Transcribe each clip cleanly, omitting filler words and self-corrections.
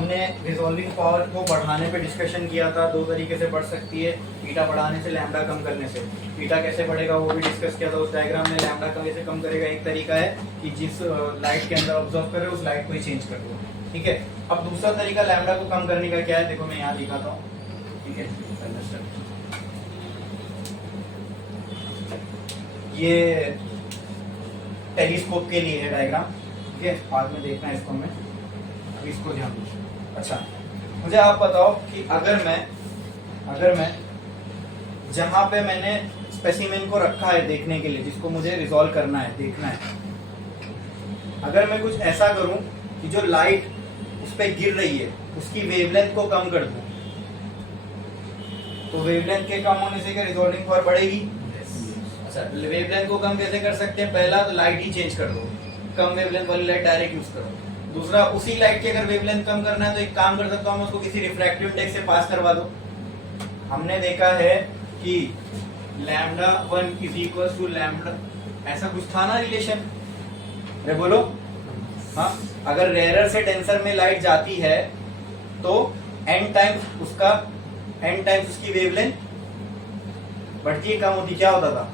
हमने resolving power को बढ़ाने पे डिस्कशन किया था। दो तरीके से बढ़ सकती है, बीटा बढ़ाने से, लैम्डा कम करने से। बीटा कैसे बढ़ेगा वो भी डिस्कस किया था उस डायग्राम में। लैम्डा कैसे कम करेगा, एक तरीका है कि जिस लाइट के अंदर ऑब्जर्व करे उस लाइट को ही चेंज कर दो, ठीक है। अब दूसरा तरीका लैम्डा को कम करने का क्या है, देखो मैं यहाँ दिखाता हूँ, ठीक है। ये टेलीस्कोप के लिए है डायग्राम, ठीक है। बाद में देखना है इसको, मैं अभी इसको ध्यान दो। अच्छा, मुझे आप बताओ कि अगर मैं जहां पे मैंने स्पेसिमेन को रखा है देखने के लिए, जिसको मुझे रिजॉल्व करना है, देखना है, अगर मैं कुछ ऐसा करूं कि जो लाइट उस पर गिर रही है उसकी वेवलेंथ को कम कर दूं, तो वेवलेंथ के कम होने से क्या रिजॉल्विंग पावर बढ़ेगी? अच्छा, वेवलेंथ को कम कैसे कर सकते हैं? पहला तो लाइट ही चेंज कर दो, कम वेवलेंथ वाली लाइट डायरेक्ट यूज करो। दूसरा, उसी लाइट की अगर वेवलेंथ कम करना है तो एक काम कर सकता हूँ, उसको किसी रिफ्रैक्टिव इंडेक्स से पास करवा दो। हमने देखा है कि lambda 1 is equal to lambda, ऐसा कुछ था ना रिलेशन, अरे बोलो। हाँ, अगर रेयरर से डेंसर में लाइट जाती है तो n टाइम्स उसकी वेवलेंथ बढ़ती है, कम होती, क्या होता था?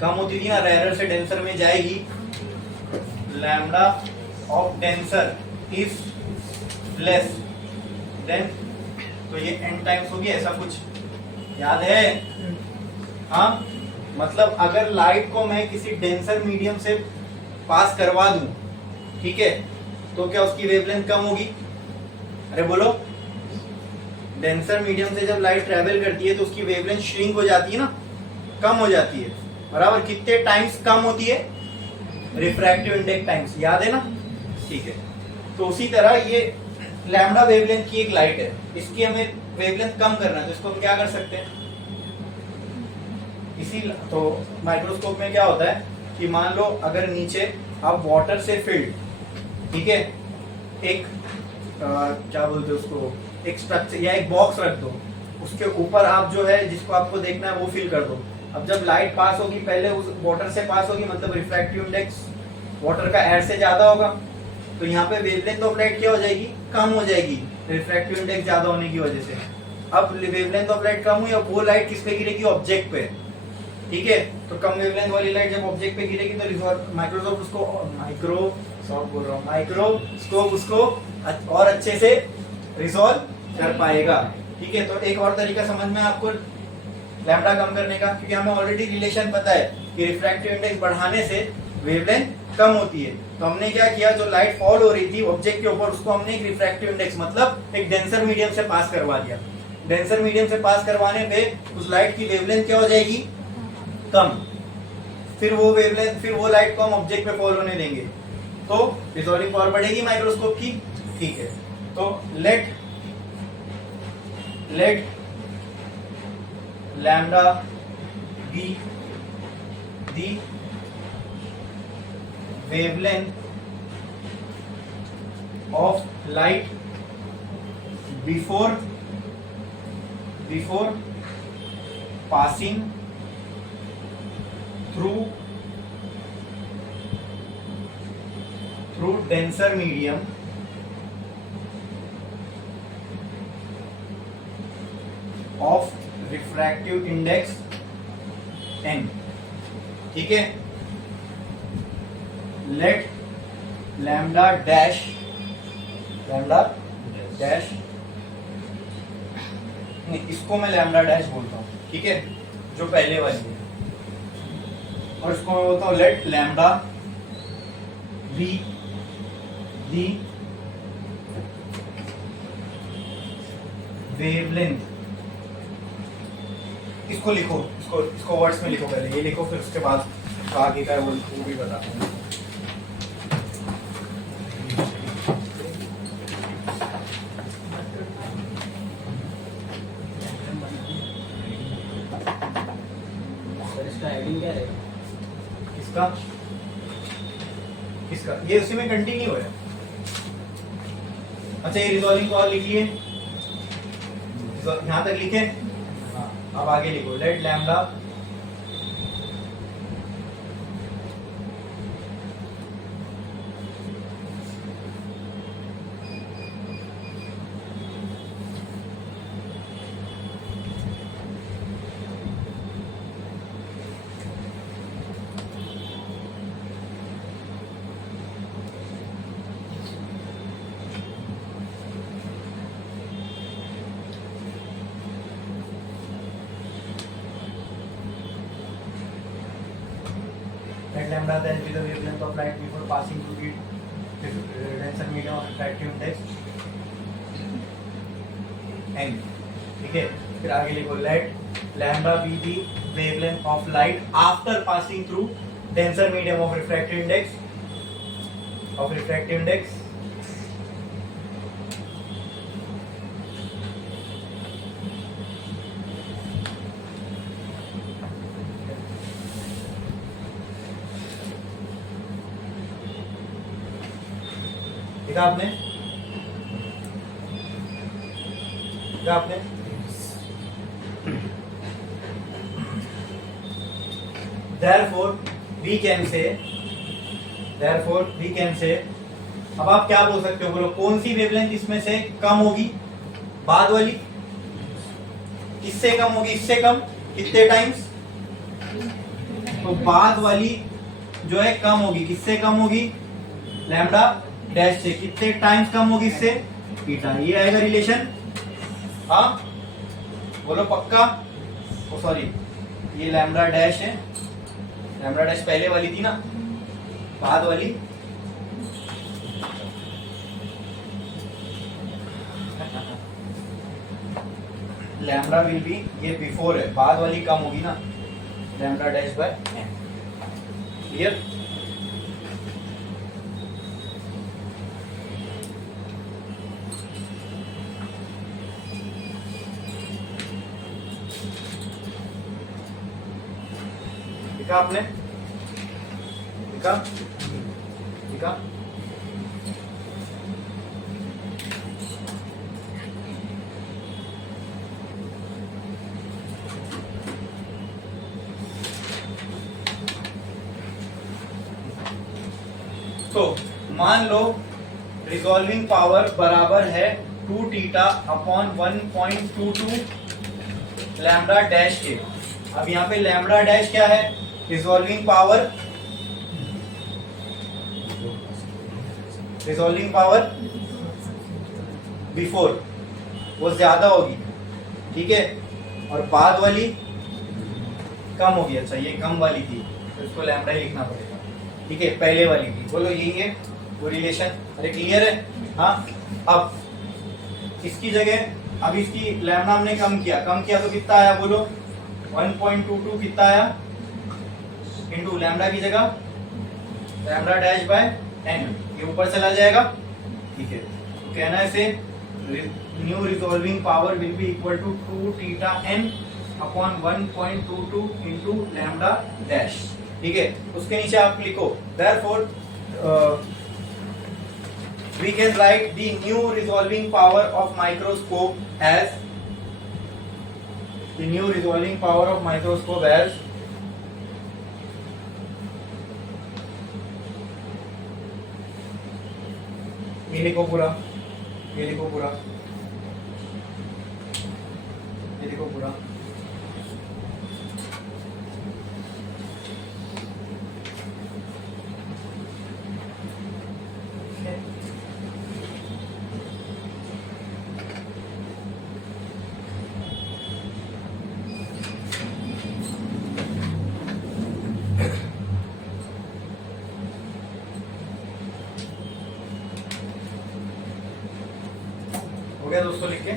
कम होती थी ना, रेयरर से डेंसर में जाएगी, lambda of denser is less than, तो ये n टाइम्स होगी, ऐसा कुछ याद है? हाँ, मतलब अगर लाइट को मैं किसी डेंसर मीडियम से पास करवा दूं, ठीक है, तो क्या उसकी वेवलेंथ कम होगी? अरे बोलो, डेंसर मीडियम से जब लाइट ट्रेवल करती है तो उसकी वेवलेंथ श्रिंक हो जाती है ना, कम हो जाती है, बराबर। कितने टाइम्स कम होती है? रिफ्रैक्टिव इंडेक्स टाइम्स, याद है ना? ठीक है, तो उसी तरह ये लैम्डा वेवलेंथ की एक लाइट है, इसकी हमें वेवलेंथ कम करना है, तो इसको हम क्या कर सकते हैं? इसी तो माइक्रोस्कोप में क्या होता है कि मान लो अगर नीचे आप वाटर से फिल्ड, ठीक है, एक क्या बोलते हैं उसको, एक स्ट्रक्चर या एक बॉक्स रख दो, उसके ऊपर आप जो है जिसको आपको देखना है वो फिल कर दो। अब जब लाइट पास होगी, पहले उस वाटर से पास होगी, मतलब रिफ्रैक्टिव इंडेक्स वाटर का एयर से ज्यादा होगा, तो यहाँ पे वेवलेंथ ऑफ लाइट क्या हो जाएगी? कम हो जाएगी, रिफ्रैक्टिव इंडेक्स ज्यादा होने की वजह से। अब वेवलेंथ ऑफ लाइट कम हुई, अब वो लाइट किस पे गिरेगी? ऑब्जेक्ट पे, ठीक है। तो कम वेवलेंथ वाली लाइट जब ऑब्जेक्ट पे गिरेगी तो माइक्रोस्कोप उसको और अच्छे से रिजॉल्व कर पाएगा, ठीक है। तो एक और तरीका समझ में आपको लैम्डा कम करने का, क्योंकि हमें ऑलरेडी रिलेशन पता है कि रिफ्रैक्टिव इंडेक्स बढ़ाने से वेवलेंथ कम होती है। तो हमने क्या किया, जो लाइट फॉल हो रही थी ऑब्जेक्ट के ऊपर, उसको हमने एक रिफ्रैक्टिव इंडेक्स मतलब एक डेंसर मीडियम से पास करवा दिया। डेंसर मीडियम से पास करवाने पे उस लाइट की वेवलेंथ क्या हो जाएगी? कम। फिर वो लाइट को हम ऑब्जेक्ट पे फॉल होने देंगे, तो रिजॉल्विंग पावर बढ़ेगी माइक्रोस्कोप की, ठीक है। तो let lambda be the wavelength of light before passing through denser medium of refractive index n, ठीक है। लेट लैम्डा डैश नहीं, इसको मैं लैम्डा डैश बोलता हूँ, ठीक है, जो पहले वाली है, और इसको मैं बोलता हूँ let lambda be the wavelength. इसको लिखो, इसको वर्ड्स में लिखो, पहले ये लिखो, फिर उसके बाद आगे का वो भी बताता हूँ। किसका ये उसी में कंटिन्यू है। अच्छा, ये रिजॉल्विंग पावर लिखिए, यहां तक लिखे। हाँ, अब आगे लिखो let lambda Let lambda then be the wavelength of light before passing through the denser medium of refractive index n. ठीक है, फिर आगे लिखो let lambda be the wavelength of light after passing through denser medium of refractive index देखा आपने therefore we can say अब आप क्या बोल सकते हो, बोलो कौन सी वेवलेंथ इसमें से कम होगी, बाद वाली। किससे कम होगी, इससे कम, कितने टाइम्स, तो बाद वाली जो है कम होगी, किससे कम होगी, लैम्डा डैश से। कितने टाइम्स कम होगी इससे, थीटा। ये आएगा रिलेशन, हाँ बोलो पक्का। ओ सॉरी, ये लैम्डा डैश है, लैम्डा डैश पहले वाली थी ना, बाद वाली लैम्डा विल बी, ये बिफोर है, बाद वाली कम होगी ना, lambda dash by N. Clear. लिखा आपने, लिखा तो मान लो रिजॉल्विंग पावर बराबर है 2 थीटा अपॉन 1.22 लैम्डा डैश के। अब यहाँ पे लैम्डा डैश क्या है, रिजॉल्विंग पावर बिफोर, वो ज्यादा होगी, ठीक है, और बाद वाली कम होगी। अच्छा ये कम वाली थी तो इसको लैम्डा ही लिखना पड़ेगा, ठीक है, पहले वाली थी। बोलो यही है वो रिलेशन। अरे क्लियर है, हाँ। अब इसकी जगह, अब इसकी लैम्डा हमने कम किया तो कितना आया, बोलो 1.22 कितना आया, इंटू लैम्डा की जगह लैम्डा डैश बाय एन, ये ऊपर चला जाएगा, ठीक है। तो कहना है से new resolving power will be equal to 2 theta N upon 1.22 into lambda dash, ठीक है। उसके नीचे आप लिखो therefore we can write the new resolving power of microscope as ये लिखो पूरा, ये लिखो पूरा। हो गया दोस्तों, लिख के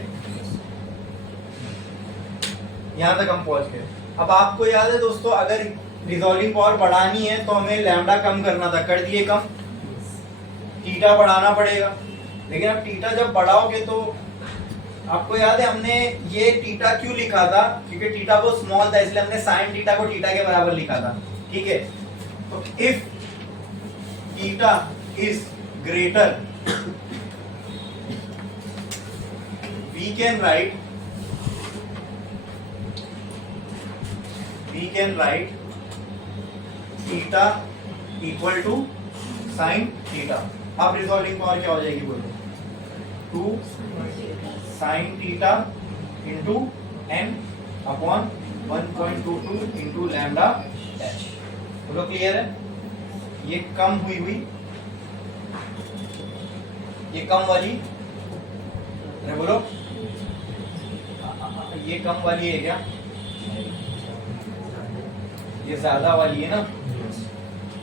यहां तक हम पहुंच गए। अब आपको याद है दोस्तों, अगर रिजॉल्विंग पावर बढ़ानी है तो हमें लैम्डा कम करना था, कर दिए कम, थीटा बढ़ाना पड़ेगा। लेकिन अब थीटा जब बढ़ाओगे तो आपको याद है हमने ये थीटा क्यों लिखा था, क्योंकि थीटा को स्मॉल था, इसलिए हमने साइन थीटा को थीटा के बराबर लिखा था, ठीक है। तो if theta is greater we can write theta equal to sin theta। अब रिजॉल्विंग पावर क्या हो जाएगी, बोलो 2 sin theta into n upon 1.22 into lambda dash. बोलो क्लियर है। ये कम हुई ये कम वाली, अरे बोलो ये कम वाली है क्या, ये ज्यादा वाली है ना,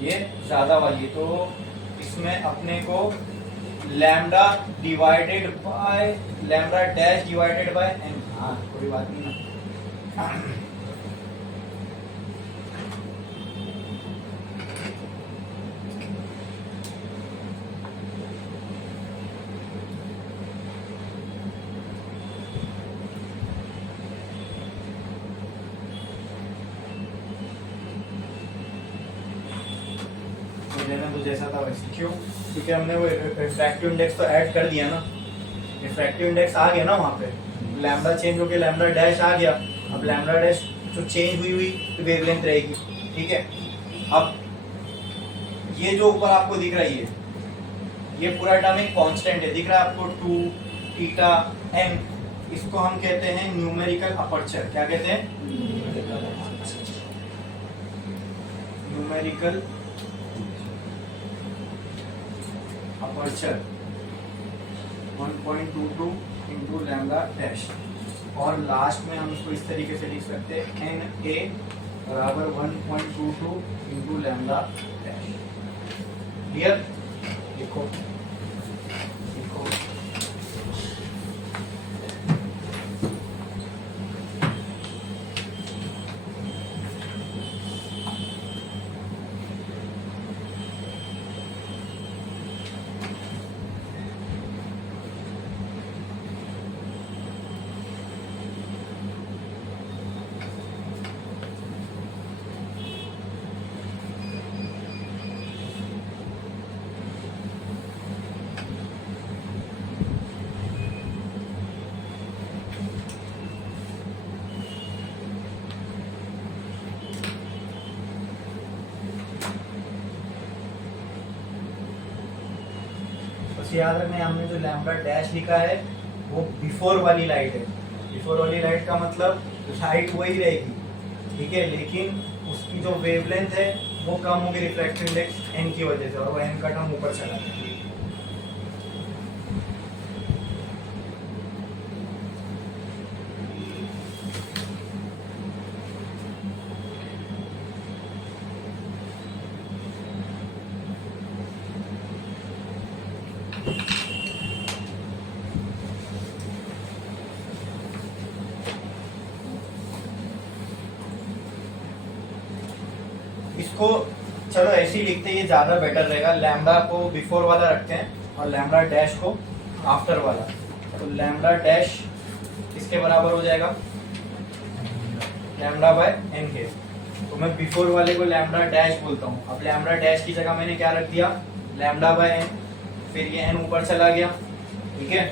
ये ज्यादा वाली है, तो इसमें अपने को lambda divided by lambda dash divided by N, हाँ कोई बात नहीं ना। तो जैसा था वैसे, क्यों? क्योंकि हमने वो रिफ्रैक्टिव इंडेक्स तो ऐड कर दिया ना, रिफ्रैक्टिव इंडेक्स आ गया ना वहाँ पे, लैम्डा चेंज होके लैम्डा डैश आ गया। अब लैम्डा डैश जो चेंज हुई हुई वेवलेंथ रहेगी, ठीक है। अब ये जो ऊपर आपको दिख रही है, ये पूरा टर्म एक कांस्टेंट है, दिख रहा है आपको 2 थीटा एन, इसको हम कहते हैं न्यूमेरिकल अपर्चर। क्या कहते हैं? Numerical aperture 1.22 into lambda dash, और लास्ट में हम इसको इस तरीके से लिख सकते हैं एन ए बराबर 1.22 इंटू लैम्डा डैश। क्लियर? लिखो लिखो। याद रखना, हमने जो लैम्डा डैश लिखा है वो बिफोर वाली लाइट है। बिफोर वाली लाइट का मतलब लाइट वही रहेगी, ठीक है, लेकिन उसकी जो वेवलेंथ है वो कम होगी रिफ्रैक्टिव इंडेक्स एन की वजह से, और वो एन का टर्म ऊपर चला गया। इसको चलो ऐसे ही लिखते हैं, ये ज्यादा बेटर रहेगा। लैम्डा को बिफोर वाला रखते हैं और लैम्डा डैश को आफ्टर वाला। तो लैम्डा डैश किसके बराबर हो जाएगा? लैम्डा बाय एन के। तो मैं बिफोर वाले को लैम्डा डैश बोलता हूँ। अब लैम्डा डैश की जगह मैंने क्या रख दिया? लैम्डा बाय एन, फिर ये एन ऊपर चला गया, ठीक है,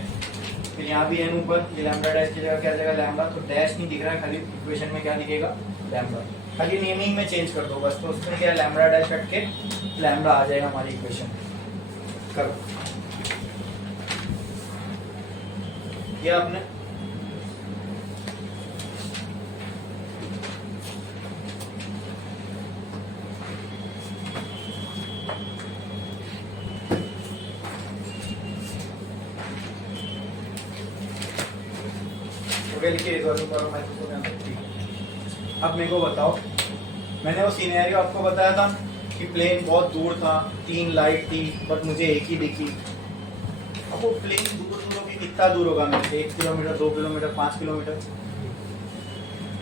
फिर यहाँ भी एन ऊपर, ये लैम्डा डैश की जगह क्या जाएगा? लैम्डा। तो डैश नहीं दिख रहा है, खाली इक्वेशन में क्या दिखेगा? लैम्डा। खाली नेमिंग में चेंज कर दो बस, तो उसमें क्या लैम्डा डैश हट के लैम्डा आ जाएगा हमारी इक्वेशन। करो ये आपने लिखिए, रिजॉल्व करो। मैं तो अब मेरे को बताओ, मैंने वो सिनेरियो आपको बताया था कि प्लेन बहुत दूर था, 3 लाइट थी, बट मुझे एक ही दिखी। अब वो प्लेन दूर दूर होगी, कितना दूर होगा मेरे से? 1 किलोमीटर, 2 किलोमीटर, 5 किलोमीटर।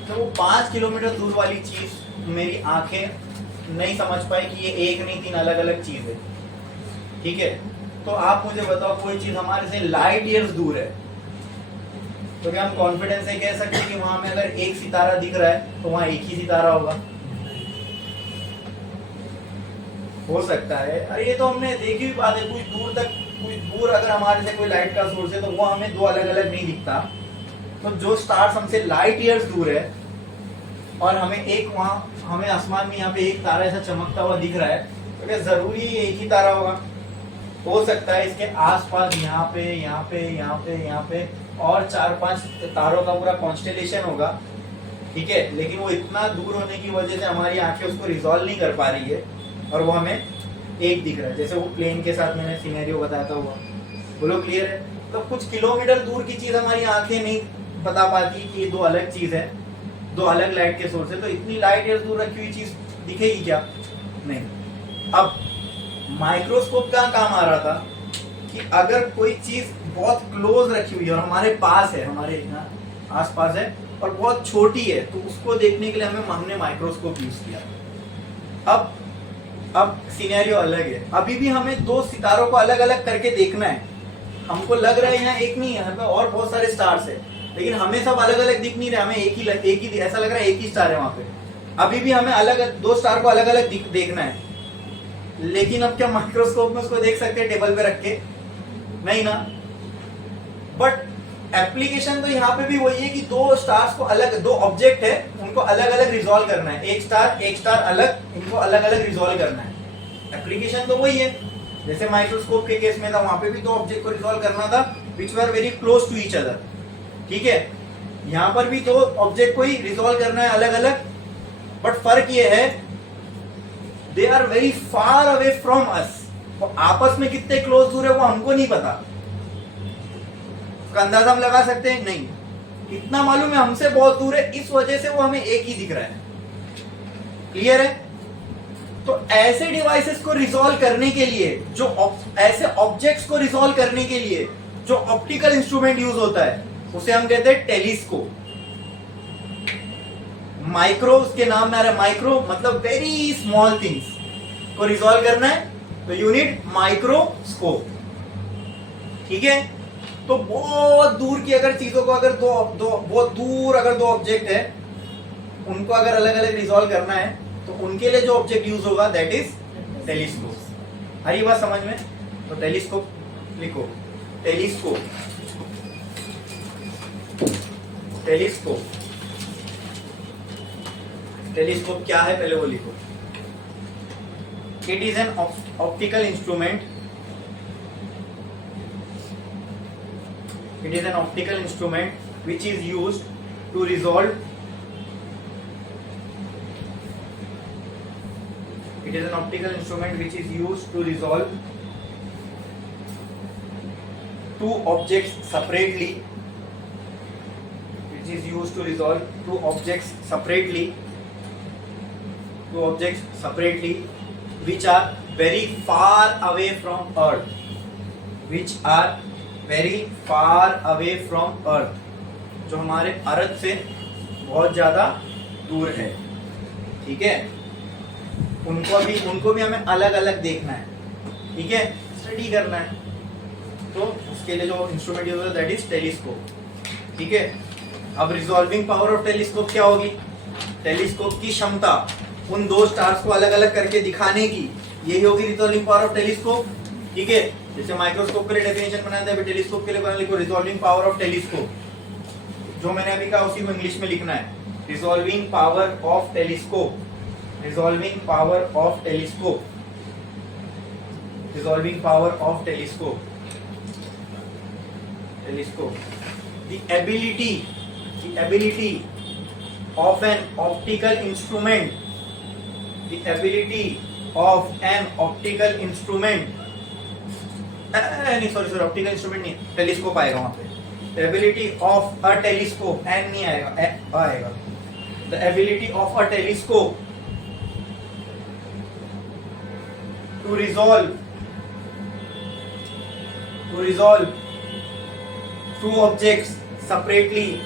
तो वो 5 किलोमीटर दूर वाली चीज मेरी आंखें नहीं समझ पाई कि ये एक नहीं 3 अलग अलग चीज है, ठीक है। तो आप मुझे बताओ, कोई चीज हमारे से लाइट ईयर्स दूर है, तो क्या हम कॉन्फिडेंस से कह सकते हैं कि वहां में अगर एक सितारा दिख रहा है तो वहां एक ही सितारा होगा? हो सकता है। अरे ये तो हमने देखी हुई बात है, कुछ दूर अगर हमारे से कोई लाइट का सोर्स है तो वो हमें 2 अलग अलग नहीं दिखता। तो जो स्टार्स हमसे लाइट ईयर्स दूर है और हमें एक वहां हमें आसमान में यहाँ पे एक तारा ऐसा चमकता हुआ दिख रहा है, तो क्या जरूरी एक ही तारा होगा? हो सकता है इसके आसपास यहाँ पे यहाँ पे यहाँ पे यहाँ पे और 4-5 तारों का पूरा कॉन्स्टेलेशन होगा, ठीक है, लेकिन वो इतना दूर होने की वजह से हमारी आंखें उसको रिजॉल्व नहीं कर पा रही है और वो हमें एक दिख रहा है। जैसे वो प्लेन के साथ मैंने सिनेरियो बताया था हुआ। बोलो क्लियर है? तो कुछ किलोमीटर दूर की चीज हमारी आंखें नहीं बता पाती कि ये 2 अलग चीज है, 2 अलग लाइट के सोर्स है। तो इतनी लाइट ईयर दूर रखी हुई चीज दिखेगी क्या? नहीं। अब माइक्रोस्कोप का काम आ रहा था कि अगर कोई चीज बहुत क्लोज रखी हुई है और हमारे पास है, हमारे यहाँ आसपास है और बहुत छोटी है, तो उसको देखने के लिए हमने माइक्रोस्कोप यूज किया। अब सिनेरियो अलग है। अभी भी हमें दो सितारों को अलग अलग करके देखना है। हमको लग रहा है यहाँ एक नहीं है, यहाँ पे और बहुत सारे स्टार्स है, लेकिन हमें सब अलग अलग दिख नहीं रहे, हमें एक ही ऐसा लग रहा है एक ही स्टार है वहां पे। अभी भी हमें अलग दो स्टार को अलग अलग देखना है, लेकिन अब क्या माइक्रोस्कोप में उसको देख सकते हैं टेबल पे रख के? नहीं ना। बट एप्लीकेशन तो यहाँ पे भी वही है कि दो स्टार्स को अलग, दो ऑब्जेक्ट है उनको अलग अलग रिजॉल्व करना है, एक स्टार अलग, इनको अलग अलग रिजॉल्व करना है। एप्लीकेशन तो वही है, जैसे माइक्रोस्कोप के केस में था, वहां पे भी दो ऑब्जेक्ट को रिजॉल्व करना था which were very close to each other. ठीक है, यहाँ पर भी दो ऑब्जेक्ट को ही रिजॉल्व करना है अलग अलग, बट फर्क ये है they are very far away from us. तो आपस में कितने क्लोज दूर है वो हमको नहीं पता, उसका अंदाजा हम लगा सकते हैं नहीं, इतना मालूम है हमसे बहुत दूर है, इस वजह से वो हमें एक ही दिख रहा है। क्लियर है? तो ऐसे डिवाइसेस को रिजॉल्व करने के लिए, जो ऐसे ऑब्जेक्ट्स को रिजॉल्व करने के लिए जो ऑप्टिकल इंस्ट्रूमेंट यूज होता है उसे हम कहते हैं टेलीस्कोप। माइक्रो उसके नाम में आ रहा है, माइक्रो मतलब वेरी स्मॉल थिंग्स को रिजॉल्व करना है तो यू नीड माइक्रोस्कोप। ठीक है, तो बहुत दूर की अगर चीजों को, अगर बहुत दूर अगर दो ऑब्जेक्ट है उनको अगर अलग अलग रिजॉल्व करना है तो उनके लिए जो ऑब्जेक्ट यूज होगा दैट इज टेलीस्कोप। हरी बात समझ में? तो टेलीस्कोप लिखो, टेलीस्कोप, टेलीस्कोप, टेलीस्कोप क्या है पहले वो लिखो। It is N optical instrument, it is an optical instrument which is used to resolve, it is an optical instrument which is used to resolve two objects separately, which is used to resolve two objects separately, which are very far away from earth, which are very far away from earth, जो हमारे अर्थ से बहुत ज्यादा दूर है। ठीक है, उनको भी हमें अलग अलग देखना है। ठीक है, स्टडी करना है, तो उसके लिए जो इंस्ट्रूमेंट यूज होता है दैट इज टेलीस्कोप। ठीक है, अब रिजॉल्विंग पावर ऑफ टेलीस्कोप क्या होगी? टेलीस्कोप की क्षमता उन दो स्टार्स को अलग अलग करके दिखाने की, यही होगी रिजॉल्विंग पावर ऑफ टेलीस्कोप। ठीक है, जैसे माइक्रोस्कोप के लिए डेफिनेशन बनाया था, टेलीस्कोप के लिए बना लिखो रिजॉल्विंग पावर ऑफ टेलीस्कोप। जो मैंने अभी कहा उसी को इंग्लिश में लिखना है, resolving power of telescope, resolving power of telescope, resolving power of telescope, telescope. The ability of an optical instrument, the ability of an optical instrument, नहीं सॉरी ऑप्टिकल इंस्ट्रूमेंट नहीं, टेलीस्कोप आएगा वहां पे। Ability of a telescope, an नहीं आएगा, आएगा। The ability of a telescope to resolve two objects separately,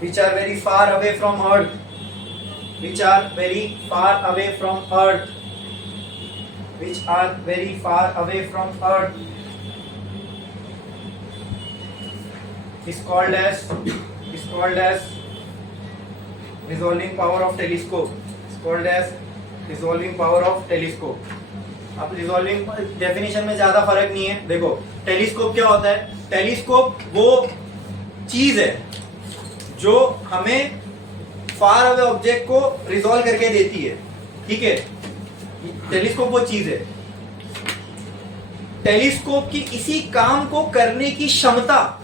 which are very far away from earth, which are very far away from earth, which are very far away from earth, is called as resolving power of telescope, is called as resolving power of telescope। अब resolving definition में ज्यादा फर्क नहीं है। देखो telescope क्या होता है? टेलीस्कोप वो चीज है जो हमें फार अवे ऑब्जेक्ट को रिजॉल्व करके देती है। ठीक है, टेलीस्कोप वो चीज है। टेलीस्कोप की इसी काम को करने की क्षमता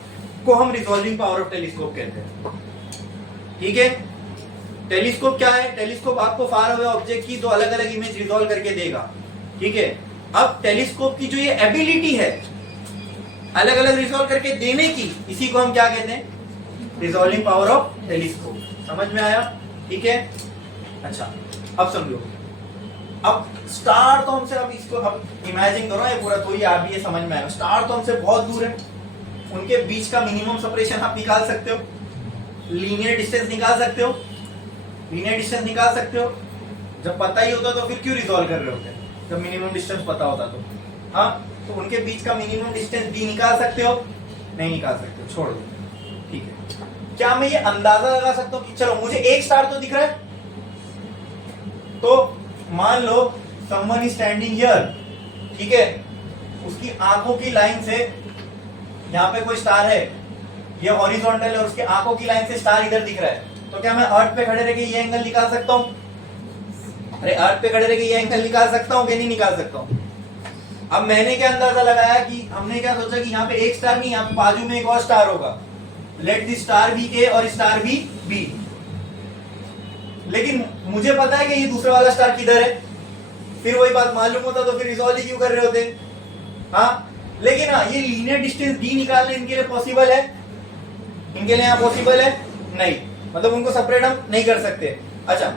को हम रिजॉल्विंग पावर ऑफ टेलीस्कोप कहते हैं। ठीक है, टेलीस्कोप क्या है? टेलीस्कोप आपको फार अवे ऑब्जेक्ट की दो अलग अलग इमेज रिजॉल्व करके देगा। ठीक है, अब टेलीस्कोप की जो ये एबिलिटी है अलग अलग रिजॉल्व करके देने की, इसी को हम क्या कहते हैं? Resolving power of telescope. समझ में आया? ठीक है। अच्छा अब समझो, अब स्टार तो हमसे, अब इसको अब इमेजिन करो ये पूरा, तो ये आप ये समझ में आएगा। स्टार तो हमसे बहुत दूर है, उनके बीच का मिनिमम सेपरेशन आप निकाल सकते हो, लीनियर डिस्टेंस निकाल सकते हो, लीनियर डिस्टेंस निकाल सकते हो। जब पता ही होता तो फिर क्यों रिजॉल्व कर रहे होते, जब मिनिमम डिस्टेंस पता होता तो। हाँ, तो उनके बीच का मिनिमम डिस्टेंस डी निकाल सकते हो? नहीं निकाल सकते हो, छोड़ दो। ठीक है, क्या मैं ये अंदाजा लगा सकता हूँ कि चलो मुझे एक स्टार तो दिख रहा है, तो मान लो समवन इज स्टैंडिंग हियर, ठीक है, उसकी आंखों की लाइन से यहाँ पे कोई स्टार है, ये हॉरिजॉन्टल है, और उसके आंखों की लाइन से स्टार इधर दिख रहा है, तो क्या मैं अर्थ पे खड़े रह के ये एंगल निकाल सकता हूँ? अरे अर्थ पे खड़े रह के ये एंगल निकाल सकता हूँ कि नहीं निकाल सकता हूँ? अब मैंने क्या अंदाजा लगाया कि हमने क्या सोचा कि यहाँ पे एक स्टार नहीं, यहाँ पे बाजू में एक और स्टार होगा, लेट दिस स्टार बी ए और स्टार बी बी। लेकिन मुझे पता है कि ये दूसरा वाला स्टार किधर है, फिर वही बात मालूम होता तो फिर रिजॉल्व ही क्यों कर रहे होते? हाँ, लेकिन हाँ ये लीनियर डिस्टेंस डी निकालना इनके लिए पॉसिबल है, इनके लिए यहाँ पॉसिबल है नहीं, मतलब उनको सेपरेट हम नहीं कर सकते। अच्छा,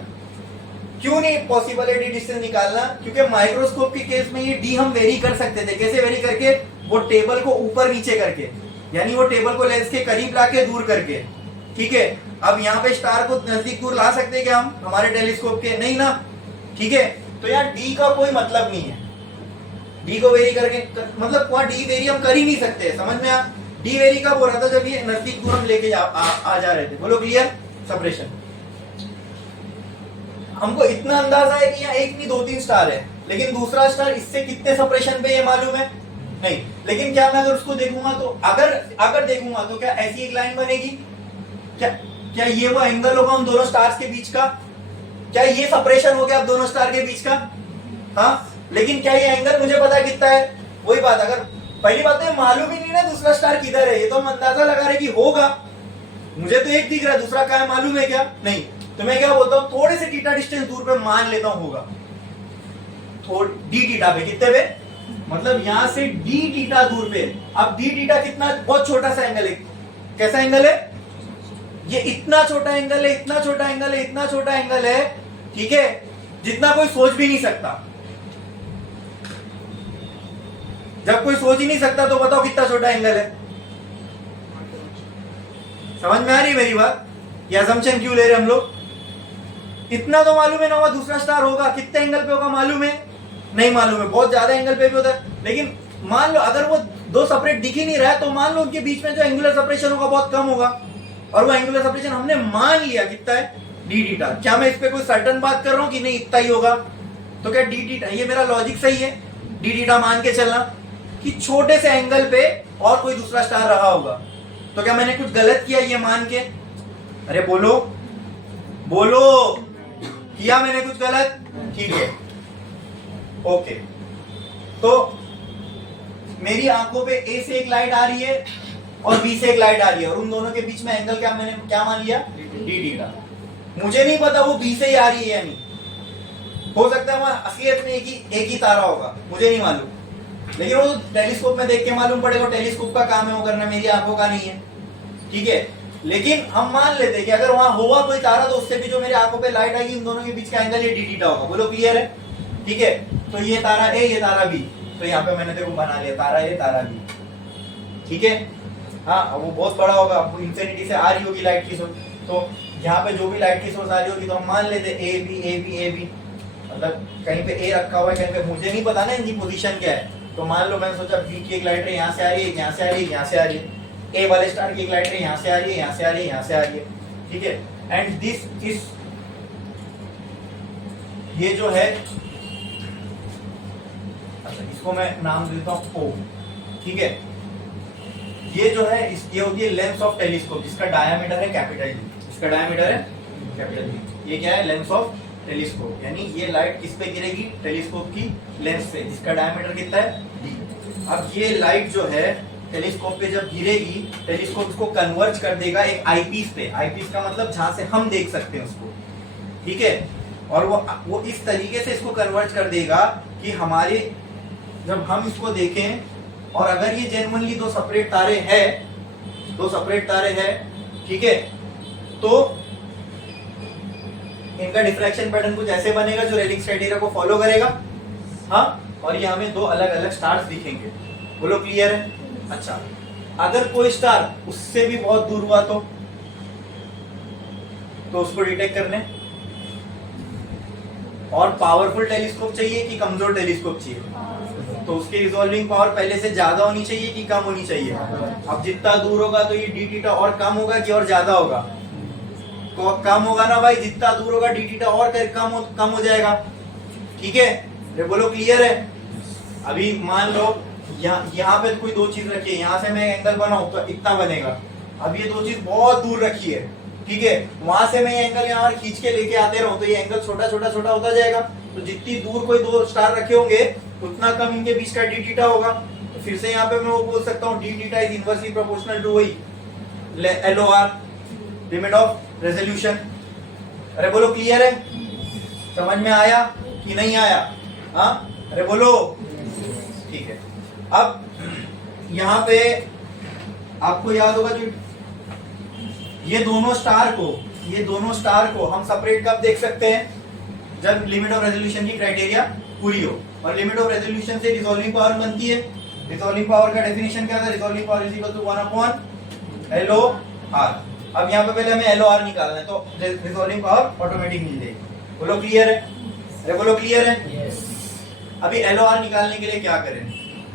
क्यों नहीं पॉसिबल है डी डिस्टेंस निकालना? क्योंकि माइक्रोस्कोप के केस में ये डी हम वेरी कर सकते थे। कैसे वेरी करके? वो टेबल को ऊपर नीचे करके, यानी वो टेबल को लेंस के करीब लाके दूर करके। ठीक है, अब यहाँ पे स्टार को नजदीक दूर ला सकते हैं क्या हम हमारे टेलीस्कोप के? नहीं ना। ठीक है, तो यार डी का कोई मतलब नहीं है, डी को वेरी करके मतलब वहां डी वेरी हम कर ही नहीं सकते। समझ में आ? डी वेरी कब हो रहा था? जब ये नजदीक दूर हम लेके आ जा रहे थे। बोलो क्लियर? सेपरेशन। हमको इतना अंदाजा है कि यहाँ एक नहीं 2-3 स्टार है, लेकिन दूसरा स्टार इससे कितने सेपरेशन पे ये मालूम है नहीं। लेकिन क्या मैं अगर उसको देखूंगा तो अगर देखूंगा तो क्या ऐसी एक लाइन बनेगी? क्या ये वो एंगल होगा उन दोनों स्टार्स के बीच का? क्या ये सेपरेशन हो गया अब दोनों स्टार के बीच का? हाँ, लेकिन क्या ये एंगल मुझे पता कितना है? वही बात, अगर पहली बात है मालूम ही नहीं ना दूसरा स्टार किधर है, ये तो हम अंदाजा लगा रहे कि होगा। मुझे तो एक दिख रहा है, दूसरा क्या है मालूम है क्या? नहीं। तो मैं क्या बोलता हूँ, थोड़े से थीटा डिस्टेंस दूर पे मान लेता हूँ होगा, डी थीटा पे। कितने पे? मतलब यहां से डी थीटा दूर पे। अब डी थीटा कितना, बहुत छोटा सा एंगल है। कैसा एंगल है ये? इतना छोटा एंगल है, इतना छोटा एंगल है, इतना छोटा एंगल है, ठीक है, जितना कोई सोच भी नहीं सकता। जब कोई सोच ही नहीं सकता तो बताओ कितना छोटा एंगल है। समझ में आ रही है मेरी बात? ये असम्पशन क्यों ले रहे हम लोग? इतना तो मालूम है ना, वहां दूसरा स्टार होगा, कितने एंगल पे होगा मालूम है नहीं? मालूम है, बहुत ज्यादा एंगल पे भी होता है। लेकिन मान लो अगर वो दो सेपरेट दिख ही नहीं रहा है, तो मान लो उनके बीच में जो एंगुलर सेपरेशन होगा बहुत कम होगा, और वो एंगुलर सेपरेशन हमने मान लिया कितना है? D theta. क्या मैं इस पे कोई सर्टन बात कर रहा हूं कि नहीं इतना ही होगा? तो क्या डी थीटा, ये मेरा लॉजिक सही है, डी थीटा मान के चलना कि छोटे से एंगल पे और कोई दूसरा स्टार रहा होगा। तो क्या मैंने कुछ गलत किया ये मान के? अरे बोलो बोलो, किया मैंने कुछ गलत? ठीक है, ओके। तो मेरी आंखों पे ए से एक लाइट आ रही है और बी से एक लाइट आ रही है, और उन दोनों के बीच में एंगल क्या मैंने क्या मान लिया? D theta. मुझे नहीं पता वो बी से ही आ रही है या नहीं, हो सकता है वहां असलियत में एक ही तारा होगा, मुझे नहीं मालूम। लेकिन वो टेलीस्कोप में देख के मालूम पड़ेगा, टेलीस्कोप का काम है वो करना, मेरी आंखों का नहीं है। ठीक है, लेकिन हम मान लेते हैं कि अगर वहां हुआ कोई तारा तो उससे भी जो मेरे आंखों पे लाइट आएगी, उन दोनों के बीच का एंगल ये डी थीटा होगा। बोलो क्लियर है? ठीक है, तो ये तारा ए, ये तारा बी, तो यहाँ पे मैंने देखो बना लिया तारा ए तारा बी। ठीक है, हाँ, वो बहुत बड़ा होगा, इंफिनिटी से आ रही होगी लाइट की सोर्स, तो यहाँ पे जो भी लाइट की सोर्स आ रही होगी तो हम मान लेते A B A B A B, मतलब कहीं पे ए रखा हुआ है, कहीं पे मुझे नहीं पता ना इनकी पोजीशन क्या है। तो मान लो मैंने सोचा बी की एक लाइट है यहाँ से आ रही है, यहाँ से आ रही है, यहाँ से आ रही है, ए वाले स्टार की एक लाइट है यहाँ से आ रही है, यहाँ से आ रही है, यहाँ से आ रही है। ठीक है, एंड दिस इज, ये जो है, अच्छा इसको मैं नाम देता हूँ ओ। ठीक है, ये जो है ये होती है लेंस ऑफ टेलीस्कोप, जिसका डायमीटर है कैपिटल डी, इसका डायमीटर है कैपिटल डी। ये क्या है? लेंस ऑफ टेलीस्कोप, यानी ये लाइट किस पे गिरेगी? टेलीस्कोप की लेंस पे, जिसका डायमीटर कितना है? डी। अब ये लाइट जो है टेलीस्कोप पे जब गिरेगी, टेलीस्कोप इसको कन्वर्ज कर देगा एक आईपीस पे। आईपीस का मतलब जहां से हम देख सकते हैं उसको। ठीक है, और वो इस तरीके से इसको कन्वर्ज कर देगा कि हमारे, जब हम इसको देखें और अगर ये जेन्युइनली दो सेपरेट तारे हैं, ठीक है, तो इनका डिफ्रैक्शन पैटर्न कुछ ऐसे बनेगा जो रेलिंग्स क्राइटेरिया को फॉलो करेगा। हाँ, और ये हमें दो अलग अलग स्टार्स दिखेंगे। बोलो क्लियर है? अच्छा, अगर कोई स्टार उससे भी बहुत दूर हुआ तो उसको डिटेक्ट करने और पावरफुल टेलीस्कोप चाहिए कि कमजोर टेलीस्कोप चाहिए? तो उसकी रिजॉल्विंग पावर पहले से ज्यादा होनी चाहिए कि कम होनी चाहिए? अब जितना दूर होगा तो ये डी थीटा और कम होगा कि और ज्यादा होगा? तो कम होगा ना भाई, जितना दूर होगा डी थीटा और कम हो जाएगा। ठीक है, ये बोलो क्लियर है? अभी मान लो यहाँ पे कोई दो चीज रखी है, यहाँ से मैं एंगल बनाऊं तो इतना बनेगा। अब ये दो चीज बहुत दूर रखी है, ठीक है, वहां से मैं ये एंगल यहाँ खींच के लेके आते रहूं तो ये एंगल छोटा छोटा छोटा होता जाएगा। तो जितनी दूर कोई दो स्टार रखे होंगे उतना कम इनके बीच का डी थीटा होगा। तो फिर से यहाँ पे मैं वो बोल सकता हूँ D theta is inversely proportional to वही LOR, लिमिट ऑफ रेजोल्यूशन। अरे बोलो क्लियर है? समझ में आया कि नहीं आया? हाँ, अरे बोलो। ठीक है, अब यहाँ पे आपको याद होगा जो ये दोनों स्टार को हम सेपरेट कब देख सकते हैं? जब लिमिट ऑफ रेजोल्यूशन की क्राइटेरिया पूरी हो। और लिमिट ऑफ रेजोल्यूशन से रिजॉल्विंग पावर बनती है। रिजॉल्विंग पावर का डेफिनेशन क्या था? Resolving power is equal to 1/LOR। अब यहाँ पे पहले हमें LOR निकालना है, तो रिजॉल्विंग पावर ऑटोमेटिक मिल जाएगी। बोलो क्लियर है? अरे बोलो क्लियर है? अभी LOR निकालने के लिए क्या करें?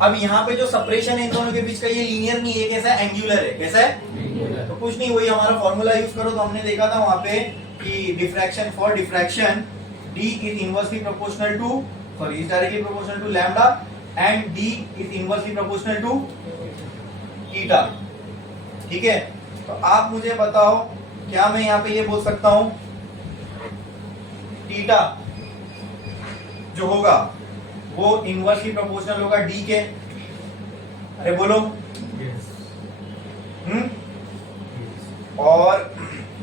अब यहाँ पे जो सेपरेशन है इन दोनों के बीच का, ये लीनियर नहीं है, कैसा है? एंगुलर है। कैसा है? तो कुछ नहीं, वही हमारा फॉर्मूला यूज करो। तो हमने देखा था वहां पे कि diffraction D is inversely proportional to, sorry, is directly proportional to lambda and D is inversely proportional to theta। ठीक है, तो आप मुझे बताओ, क्या मैं यहाँ पे ये बोल सकता हूं थीटा जो होगा वो इनवर्सली प्रोपोर्शनल होगा D के? अरे बोलो। और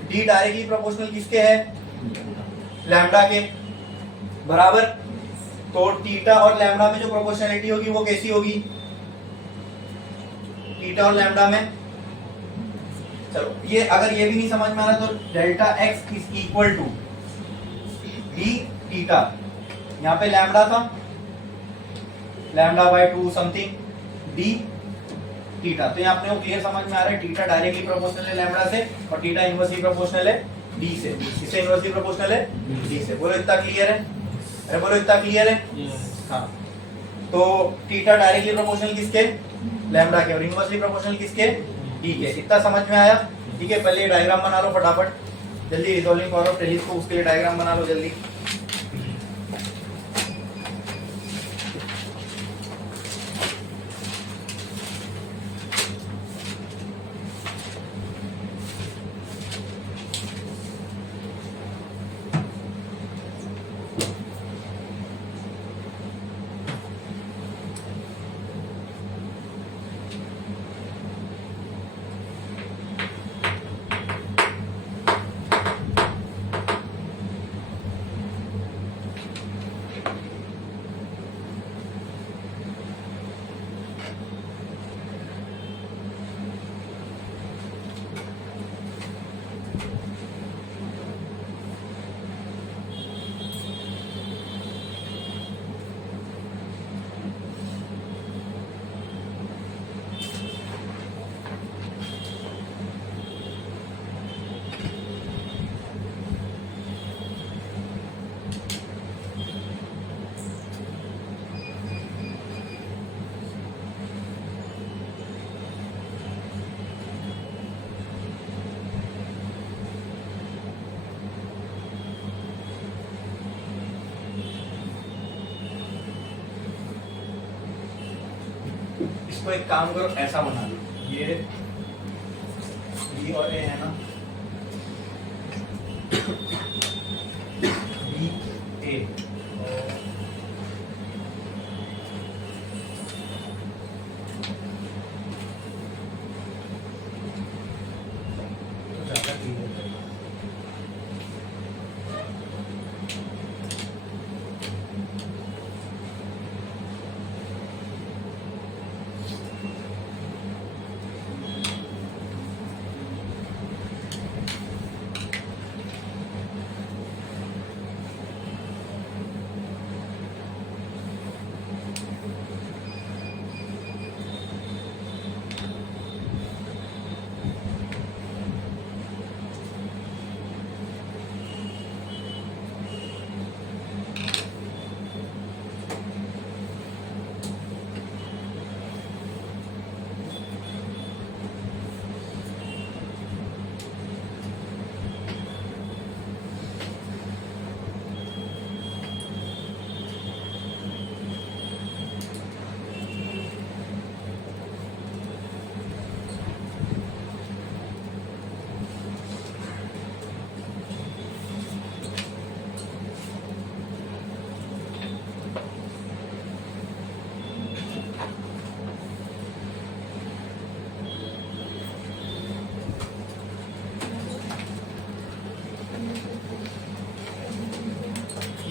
D डायरेक्टली प्रोपोर्शनल किसके है? लैम्डा के, बराबर। तो थीटा और लैम्डा में जो प्रोपोर्शनलिटी होगी वो कैसी होगी? थीटा और लैम्डा में, चलो ये अगर ये भी नहीं समझ में आ रहा तो delta x is equal to D theta. यहाँ पे लैम्डा था, λ/2 समथिंग डी थीटा। तो यहाँ अपने को क्लियर समझ में आ रहा है, थीटा डायरेक्टली प्रोपोर्शनल है लैम्डा से और थीटा इनवर्सली प्रोपोर्शनल है डी से। किससे इनवर्सली प्रोपोर्शनल है? डी से। बोलो इतना क्लियर है? अरे बोलो इतना क्लियर है? हाँ, तो थीटा डायरेक्टली प्रोपोर्शनल किसके? लैम्डा के, और इनवर्सली प्रोपोर्शनल किसके? डी के। इतना समझ में आया? ठीक है, पहले डायग्राम बना लो फटाफट जल्दी। रिजॉल्विंग पावर ऑफ टेलीस्कोप, उसके लिए डायग्राम बना लो जल्दी। इसको एक काम करो, ऐसा बना लो, ये बी और ए है ना, बी ए तो ज्यादा क्लियर है।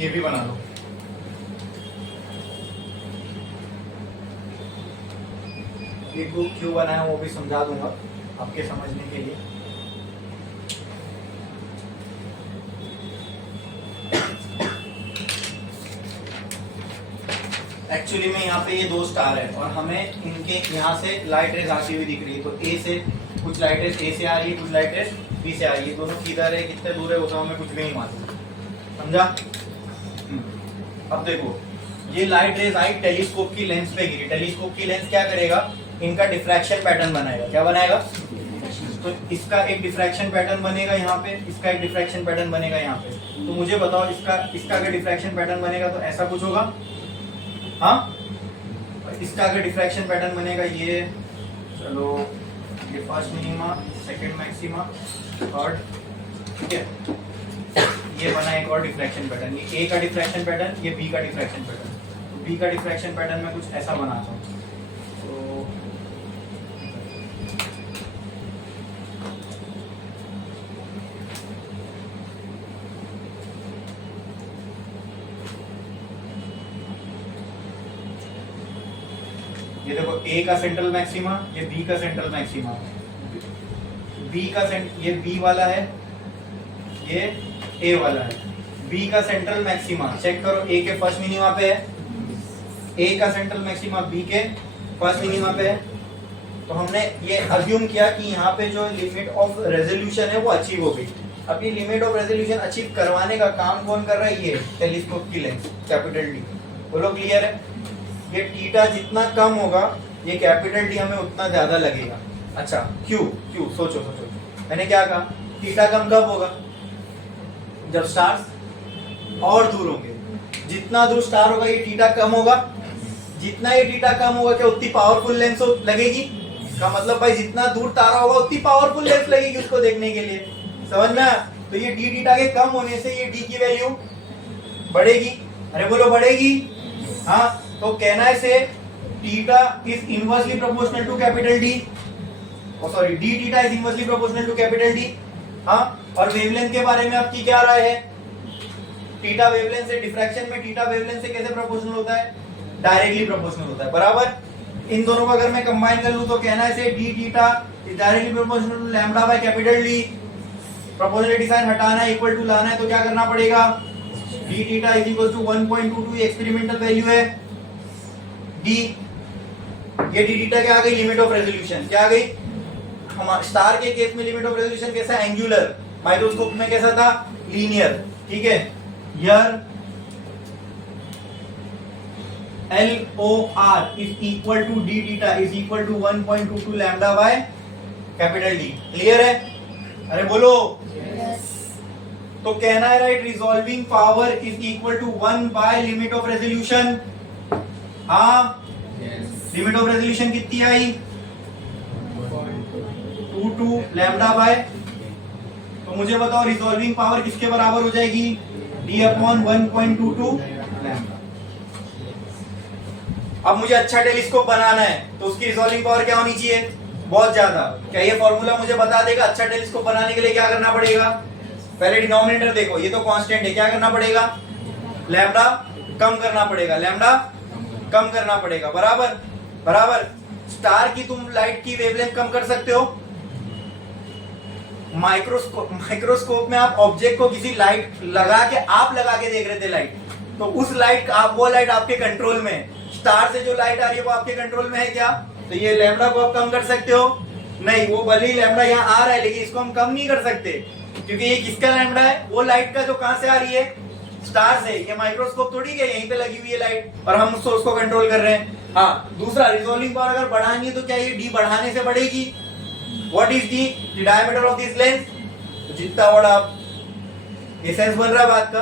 ये भी बना लो। ये ग्रुप क्यों बना है वो भी समझा दूंगा आपके समझने के लिए। एक्चुअली में यहाँ पे ये दो स्टार है और हमें इनके यहाँ से लाइट रेज आती हुई दिख रही है। तो ए से कुछ लाइट रेज ए से आ रही है, कुछ लाइट रेज बी से आ रही है। दोनों किधर है, कितने दूर है, वो तो हमें कुछ भी नहीं मालूम। समझा? अब देखो, ये लाइट रेज आई टेलीस्कोप की लेंस पे गिरी। टेलीस्कोप की लेंस क्या करेगा, इनका डिफ्रैक्शन पैटर्न बनाएगा। क्या बनाएगा? तो इसका एक डिफ्रैक्शन पैटर्न बनेगा यहाँ पे, इसका एक डिफ्रैक्शन पैटर्न बनेगा यहाँ पे। तो मुझे बताओ इसका अगर डिफ्रैक्शन पैटर्न बनेगा तो ऐसा कुछ होगा। हाँ, इसका अगर डिफ्रैक्शन पैटर्न बनेगा ये, चलो ये first minima, second maxima, third, ठीक है, ये बना एक और डिफ्रैक्शन पैटर्न। ये ए का डिफ्रैक्शन पैटर्न, ये बी का डिफ्रैक्शन पैटर्न। तो बी का डिफ्रैक्शन पैटर्न में कुछ ऐसा बनाता हूँ। तो ये देखो, ए का सेंट्रल मैक्सिमा, ये बी का सेंट्रल मैक्सिमा। बी का ये बी वाला है, ये ए वाला है। बी का सेंट्रल मैक्सिमा चेक करो, ए के फर्स्ट मिनिमा पे है, ए का सेंट्रल मैक्सिमा बी के फर्स्ट मिनिमा पे है। तो हमने ये अज्यूम किया कि यहाँ पे जो लिमिट ऑफ रेजोल्यूशन है वो अचीव हो गई। अब ये लिमिट ऑफ रेजोल्यूशन अचीव करवाने का काम कौन कर रहा है? ये टेलीस्कोप की लेंस, कैपिटल डी। बोलो क्लियर है? ये थीटा जितना कम होगा, ये कैपिटल डी हमें उतना ज्यादा लगेगा। अच्छा, क्यों? सोचो। मैंने क्या कहा? थीटा कम कब होगा? जब स्टार्स और दूर होंगे। जितना दूर स्टार होगा ये थीटा कम होगा। जितना ये थीटा कम होगा, क्या उतनी पावरफुल लेंस लगेगी? इसका मतलब भाई जितना दूर तारा होगा उतनी पावरफुल लेंस लगेगी उसको देखने के लिए। समझ में आया? तो ये डी थीटा के कम होने से ये डी की वैल्यू बढ़ेगी। अरे बोलो, बढ़ेगी। हाँ, तो कहना है से theta is inversely proportional to capital D, sorry D theta is inversely proportional to capital D. हाँ, और वेवलेंथ के बारे में आपकी क्या राय है? थीटा वेवलेंथ से, डिफ्रैक्शन में थीटा वेवलेंथ से कैसे प्रोपोर्शनल होता है? डायरेक्टली प्रोपोर्शनल होता है। बराबर। इन दोनों को अगर मैं कंबाइन कर लूं तो कहना है से D theta is directly proportional to lambda by capital D. Proportionality sign हटाना है, इक्वल टू लाना है, तो क्या करना पड़ेगा? D theta is equal to 1.22, experimental value है डी। ये डी थीटा क्या आ गई? Limit of resolution. क्या आ गई? हमारे स्टार के केस में लिमिट ऑफ रेजोल्यूशन कैसा? एंगुलर। माइक्रोस्कोप में कैसा था? लीनियर। ठीक है, here LOR is equal to d theta is equal to 1.22 lambda by capital D। Clear है? अरे बोलो। yes. तो कहना है right, resolving power is equal to 1 by limit of resolution. हाँ, लिमिट ऑफ रेजोल्यूशन कितनी आई? 2 लैम्डा बाय। तो मुझे बताओ रिजॉल्विंग पावर किसके बराबर हो जाएगी? D upon 1.22 lambda. अब मुझे अच्छा टेलीस्कोप बनाना है तो उसकी रिजॉल्विंग पावर क्या होनी चाहिए? बहुत ज्यादा। क्या ये फॉर्मूला मुझे बता देगा अच्छा टेलीस्कोप बनाने के लिए क्या करना पड़ेगा? पहले डिनोमिनेटर देखो, ये तो कांस्टेंट है, क्या करना पड़ेगा? लैम्डा कम करना पड़ेगा, लैम्डा कम करना पड़ेगा। बराबर बराबर। स्टार की तुम लाइट की वेवलेंथ कम कर सकते हो। माइक्रोस्कोप में आप ऑब्जेक्ट को किसी लाइट लगा के देख रहे थे लाइट, तो उस लाइट वो लाइट आपके कंट्रोल में है। स्टार से जो लाइट आ रही है वो आपके कंट्रोल में है क्या? तो ये लैम्डा को आप कम कर सकते हो? नहीं, वो भले ही लैम्डा यहाँ आ रहा है लेकिन इसको हम कम नहीं कर सकते, क्योंकि ये किसका लैम्डा है? वो लाइट का जो कहां से आ रही है? स्टार से। ये माइक्रोस्कोप थोड़ी है, यहीं पे लगी हुई है लाइट और हम उसको कंट्रोल कर रहे हैं। हाँ, दूसरा, रिजॉल्विंग पावर अगर बढ़ानी है तो क्या ये डी बढ़ाने से बढ़ेगी? What is D? The diameter of this lens. जितना बड़ा, ये सेंस बन रहा है बात का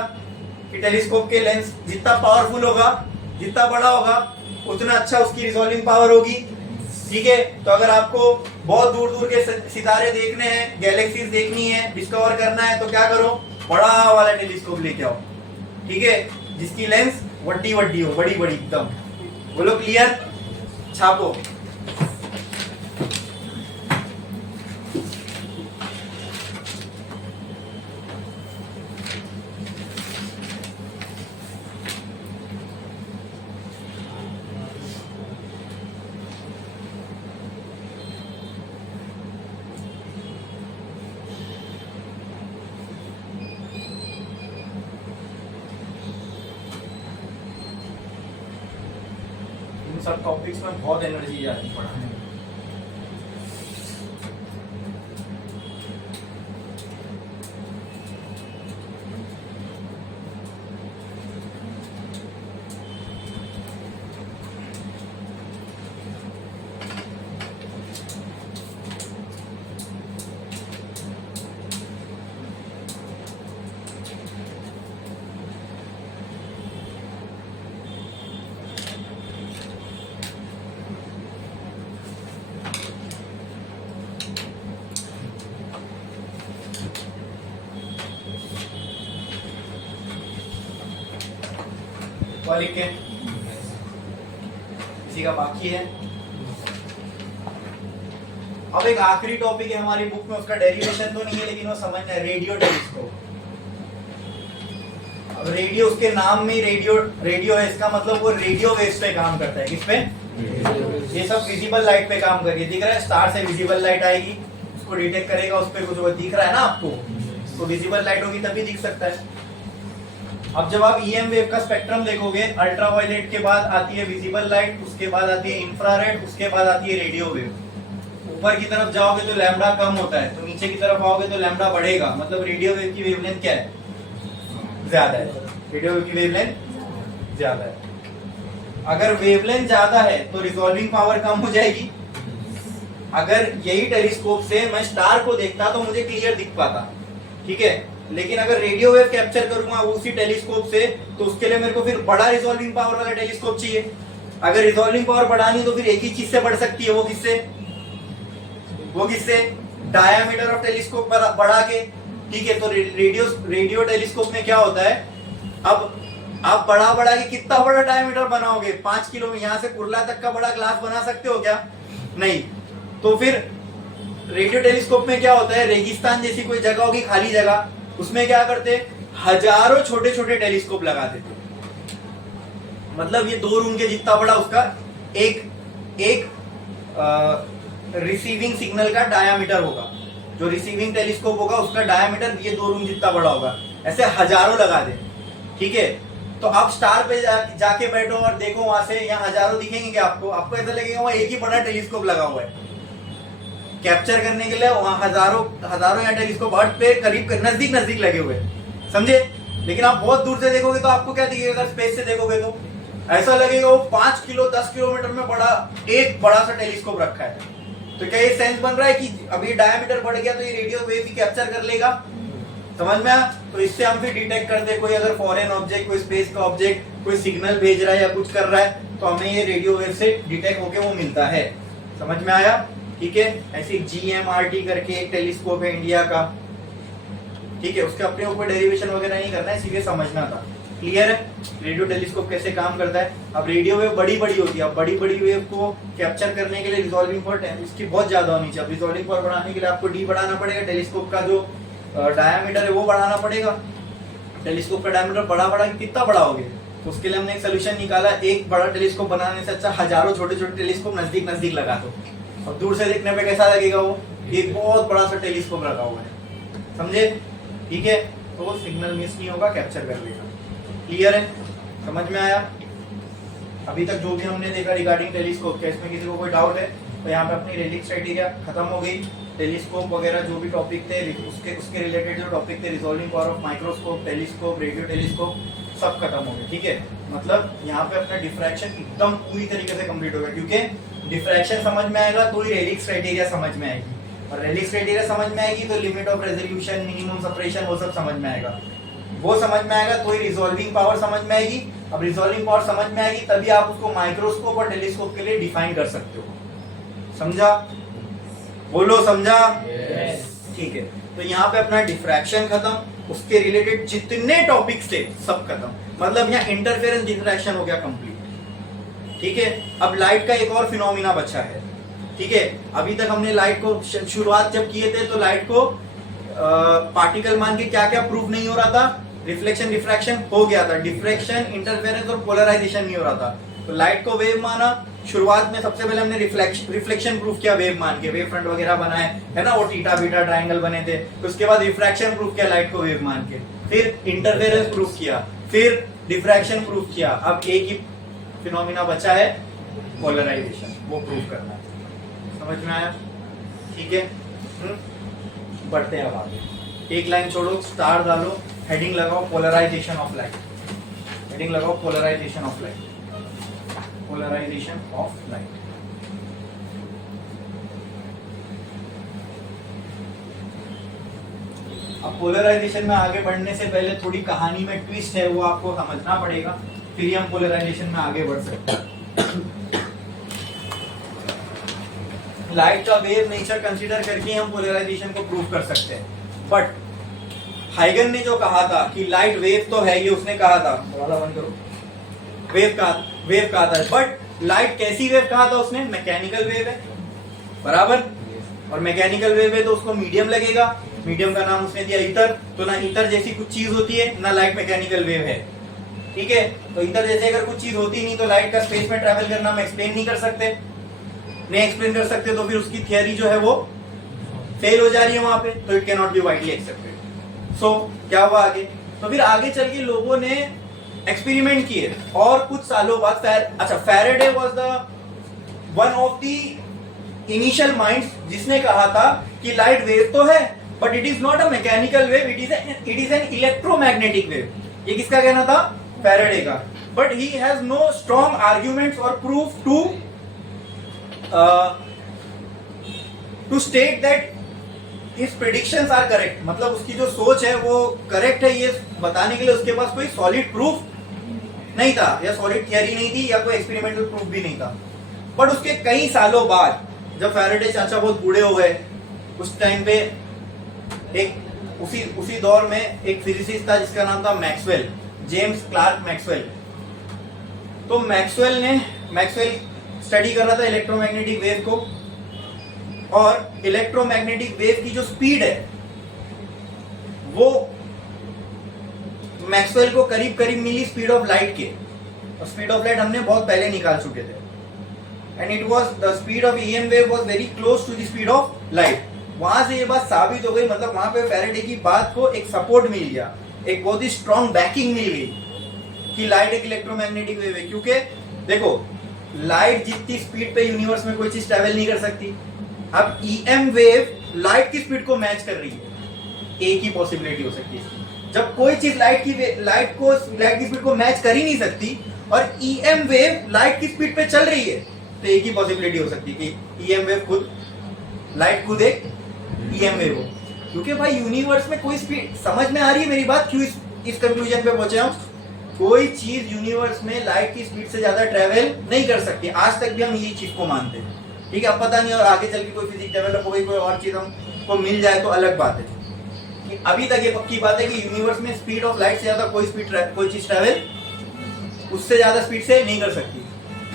कि टेलीस्कोप के लेंस जितना पावरफुल होगा, जितना बड़ा होगा, उतना अच्छा उसकी रिजॉल्विंग पावर होगी। ठीक है, तो अगर आपको बहुत दूर दूर के सितारे देखने हैं, गैलेक्सीज देखनी है, डिस्कवर करना है, तो क्या करो? बड़ा वाला टेलीस्कोप लेके आओ। ठीक है, जिसकी लेंस वड्डी वड्डी हो, बड़ी बड़ी एकदम। बोलो क्लियर? छापो। सब टॉपिक्स में बहुत एनर्जी जाती है पढ़ाने में। लिख के किसी का बाकी है। अब एक आखिरी टॉपिक है हमारी बुक में, उसका डेरिवेशन तो नहीं है लेकिन वो समझना है, रेडियो टेलीस्कोप। अब रेडियो, उसके नाम में ही रेडियो है, इसका मतलब वो रेडियो वेव्स पे काम करता है। किस पे? ये सब विजिबल लाइट पे काम कर रही है। दिख रहा है स्टार से विजिबल लाइट आएगी, उसको डिटेक्ट करेगा, उस पर कुछ वो दिख रहा है ना आपको, तो विजिबल लाइट होगी तभी दिख सकता है। अब जब आप ईएम वेव का स्पेक्ट्रम देखोगे, अल्ट्रावायलेट के बाद आती है विजिबल लाइट, उसके बाद आती है इंफ्रारेड, उसके बाद आती है रेडियो वेव। ऊपर की तरफ जाओगे तो लैम्डा कम होता है, तो नीचे की तरफ आओगे तो लैम्डा बढ़ेगा। मतलब रेडियो वेव की वेवलेंथ क्या है? ज्यादा है। रेडियो वेव की वेवलेंथ ज्यादा है। अगर वेवलेंथ ज्यादा है तो रिजॉल्विंग पावर कम हो जाएगी। अगर यही टेलीस्कोप से मैं स्टार को देखता तो मुझे क्लियर दिख पाता, ठीक है। लेकिन अगर रेडियो वेव कैप्चर करूंगा उसी टेलीस्कोप से, तो उसके लिए मेरे को फिर बड़ा रिजॉल्विंग पावर वाला टेलीस्कोप चाहिए। अगर रिजॉल्विंग पावर बढ़ानी तो फिर एक ही चीज से बढ़ सकती है, वो किससे? डायामीटर ऑफ टेलीस्कोप बढ़ा के, ठीक है। तो रेडियो टेलीस्कोप में क्या होता है, अब आप बढ़ा के कितना बड़ा डायमीटर बनाओगे? 5 किलो, यहाँ से कुर्ला तक का बड़ा ग्लास बना सकते हो क्या? नहीं। तो फिर रेडियो टेलीस्कोप में क्या होता है, रेगिस्तान जैसी कोई जगह होगी, खाली जगह, उसमें क्या करते, हजारों छोटे छोटे टेलीस्कोप लगा देते। मतलब ये 2 रूम के जितना बड़ा उसका एक रिसीविंग सिग्नल का डायामीटर होगा। जो रिसीविंग टेलीस्कोप होगा उसका डायामीटर ये 2 रूम जितना बड़ा होगा। ऐसे हजारों लगा दे, ठीक है। तो आप स्टार पे जाके बैठो और देखो, वहां से यहाँ हजारों दिखेंगे क्या आपको? आपको ऐसा लगेगा वहां एक ही बड़ा टेलीस्कोप लगा हुआ है। कैप्चर करने के लिए वहां हजारों यहाँ टेलीस्कोप अर्थ पे करीब नजदीक लगे हुए, समझे। लेकिन आप बहुत दूर से देखोगे तो आपको क्या दिखेगा? अगर स्पेस से देखोगे तो ऐसा लगेगा वो 5 किलो 10 किलोमीटर में एक बड़ा सा टेलीस्कोप रखा है। तो क्या ये सेंस बन रहा है कि अभी डायमीटर बढ़ गया तो ये रेडियो वेव भी कैप्चर कर लेगा? समझ में आया? तो इससे हम फिर डिटेक्ट करते, कोई अगर फॉरेन ऑब्जेक्ट, कोई स्पेस का ऑब्जेक्ट कोई सिग्नल भेज रहा है या कुछ कर रहा है, तो हमें ये रेडियो वेव से डिटेक्ट होके वो मिलता है। समझ में आया? ठीक है। ऐसे GMRT करके एक टेलीस्कोप है इंडिया का, ठीक है। उसके अपने ऊपर डेरिवेशन वगैरह नहीं करना है, सीधे समझना था। क्लियर है रेडियो टेलीस्कोप कैसे काम करता है? अब रेडियो वेव बड़ी होती है। अब बड़ी वेव को कैप्चर करने के लिए रिजॉल्विंग पावर इसकी बहुत ज्यादा होनी चाहिए। अब रिजॉल्विंग पावर बढ़ाने के लिए आपको D बढ़ाना पड़ेगा, टेलीस्कोप का जो डायामीटर है वो बढ़ाना पड़ेगा। टेलीस्कोप का डायामीटर बढ़ा कितना बढ़ाओगे? तो उसके लिए हमने एक सोल्यूशन निकाला, एक बड़ा टेलीस्कोप बनाने से अच्छा हजारों छोटे छोटे टेलीस्कोप नजदीक लगा दो, और दूर से देखने पे कैसा लगेगा? वो एक बहुत बड़ा सा टेलीस्कोप रखा हुआ है, समझे? ठीक है। तो वो सिग्नल मिस नहीं होगा, कैप्चर कर लेगा। क्लियर है? समझ में आया? अभी तक जो भी हमने देखा रिगार्डिंग टेलीस्कोप, क्या इसमें किसी को कोई डाउट है? तो यहाँ पे अपनी रेलिक्स क्राइटेरिया खत्म हो गई। टेलीस्कोप वगैरह जो भी टॉपिक थे, उसके रिलेटेड जो टॉपिक थे, resolving power of microscope, telescope, radio telescope, सब खत्म हो गए। ठीक है, मतलब यहाँ पे अपना डिफ्रैक्शन एकदम पूरी तरीके से कंप्लीट हो गया, क्योंकि डिफ्रैक्शन समझ में आएगा तो ही रेलिक्स क्राइटेरिया समझ में आएगी, और रेलिक्स क्राइटेरिया समझ में आएगी तो limit of resolution, minimum separation, वो सब समझ में आएगा। वो समझ में आएगा तो ही रिजॉल्विंग पावर समझ में आएगी। अब रिजॉल्विंग पावर समझ में आएगी तभी आप उसको माइक्रोस्कोप और टेलीस्कोप के लिए डिफाइन कर सकते हो। समझा? बोलो समझा? ठीक है, तो यहाँ पे अपना डिफ्रैक्शन खत्म, उसके रिलेटेड जितने टॉपिक्स थे सब खत्म, मतलब यहाँ इंटरफेरेंस डिफ्रैक्शन हो गया कंप्लीट। ठीक है, अब लाइट का एक और फिनोमिना बचा है। ठीक है, अभी तक हमने लाइट को शुरुआत जब किए थे तो लाइट को पार्टिकल मान के क्या क्या प्रूफ नहीं हो रहा था, रिफ्लेक्शन रिफ्रैक्शन हो गया था, डिफ्रैक्शन, इंटरफेरेंस और पोलराइजेशन नहीं हो रहा था। तो लाइट को वेव माना, शुरुआत में सबसे पहले हमने रिफ्लेक्शन प्रूफ किया वेव मान के, वेव फ्रंट वगैरह बनाए है ना, वो थीटा बीटा ट्रायंगल बने थे। तो उसके बाद रिफ्रैक्शन प्रूफ किया लाइट को वेव मान के, फिर इंटरफेरेंस प्रूफ किया, फिर डिफ्रैक्शन प्रूफ किया। अब एक ही फिनोमिना बचा है पोलराइजेशन, वो प्रूव करना है। समझ में आया? ठीक है, बढ़ते हैं अब आगे। एक लाइन छोड़ो, स्टार डालो, हेडिंग लगाओ पोलराइजेशन ऑफ लाइट। हेडिंग लगाओ polarisation of light, polarisation of light. अब पोलराइजेशन में आगे बढ़ने से पहले थोड़ी कहानी में ट्विस्ट है, वो आपको समझना पड़ेगा, फिर ही हम पोलराइजेशन में आगे बढ़ सकते हैं। लाइट का वेव नेचर कंसीडर करके हम पोलराइजेशन को प्रूव कर सकते हैं, बट हाइगन ने जो कहा था कि लाइट वेव तो है, ये उसने कहा था, बंद करो, वेव कहा था, बट लाइट कैसी वेव कहा था उसने? मैकेनिकल वेव है, बराबर। और मैकेनिकल वेव है तो उसको मीडियम लगेगा, मीडियम का नाम उसने दिया ईथर। तो ना ईथर जैसी कुछ चीज होती है, ना लाइट मैकेनिकल वेव है, ठीक है। तो ईथर जैसे अगर कुछ चीज होती नहीं तो लाइट का स्पेस में ट्रैवल करना हम एक्सप्लेन नहीं कर सकते, नहीं एक्सप्लेन कर सकते, तो फिर उसकी थियरी जो है वो फेल हो जा रही है वहां पे, तो it can not be widely accepted. So क्या हुआ आगे? तो फिर आगे चल के लोगों ने एक्सपेरिमेंट किए और कुछ सालों बाद Faraday was the one of the initial minds जिसने कहा था कि लाइट वेव तो है but it is not a mechanical wave, it is an electromagnetic wave. ये किसका कहना था? फैराडे का। But he has no strong arguments और proof to state that his predictions are correct. मतलब उसकी जो सोच है वो करेक्ट है, ये बताने के लिए उसके पास कोई सॉलिड प्रूफ नहीं था, या सॉलिड थियरी नहीं थी, या कोई एक्सपेरिमेंटल प्रूफ भी नहीं था। बट उसके कई सालों बाद जब फैराडे चाचा बहुत बूढ़े हो गए, उस टाइम पे एक उसी दौर में एक फिजिसिस्ट था जिसका नाम था मैक्सवेल, जेम्स क्लार्क मैक्सवेल। तो मैक्सवेल स्टडी कर रहा था इलेक्ट्रोमैग्नेटिक वेव को, और इलेक्ट्रोमैग्नेटिक वेव की जो स्पीड है वो मैक्सवेल को करीब करीब मिली स्पीड ऑफ लाइट के, और स्पीड ऑफ लाइट हमने बहुत पहले निकाल चुके थे, and it was the speed of EM wave was very close to the speed of light. वहां से ये बात साबित हो गई, मतलब वहां पे फैराडे की बात को एक सपोर्ट मिल गया, एक बहुत ही स्ट्रॉन्ग बैकिंग मिल गई कि लाइट एक इलेक्ट्रोमैग्नेटिक वेव है। क्योंकि देखो, लाइट जितनी स्पीड पे यूनिवर्स में कोई चीज ट्रैवल नहीं कर सकती। अब ईएम वेव लाइट की स्पीड को मैच कर रही है, एक ही पॉसिबिलिटी हो सकती है। जब कोई चीज लाइट की स्पीड को मैच कर ही नहीं सकती और ईएम वेव लाइट की स्पीड पे चल रही है, तो एक ही पॉसिबिलिटी हो सकती है कि ईएम वेव खुद, लाइट खुद एक ईएम वेव हो। क्योंकि भाई यूनिवर्स में कोई स्पीड, समझ में आ रही है मेरी बात, क्यों इस कंक्लूजन पे पहुंचे हम? कोई चीज यूनिवर्स में लाइट की स्पीड से ज्यादा ट्रेवल नहीं कर सकती, आज तक भी हम यही चीज को मानते हैं, ठीक है। अब पता नहीं और आगे चल के कोई फिजिक्स डेवलप हो गई, कोई और चीज हमको मिल जाए तो अलग बात है। कि अभी तक ये पक्की बात है कि यूनिवर्स में स्पीड ऑफ लाइट से ज्यादा कोई चीज ट्रेवल उससे ज्यादा स्पीड से नहीं कर सकती।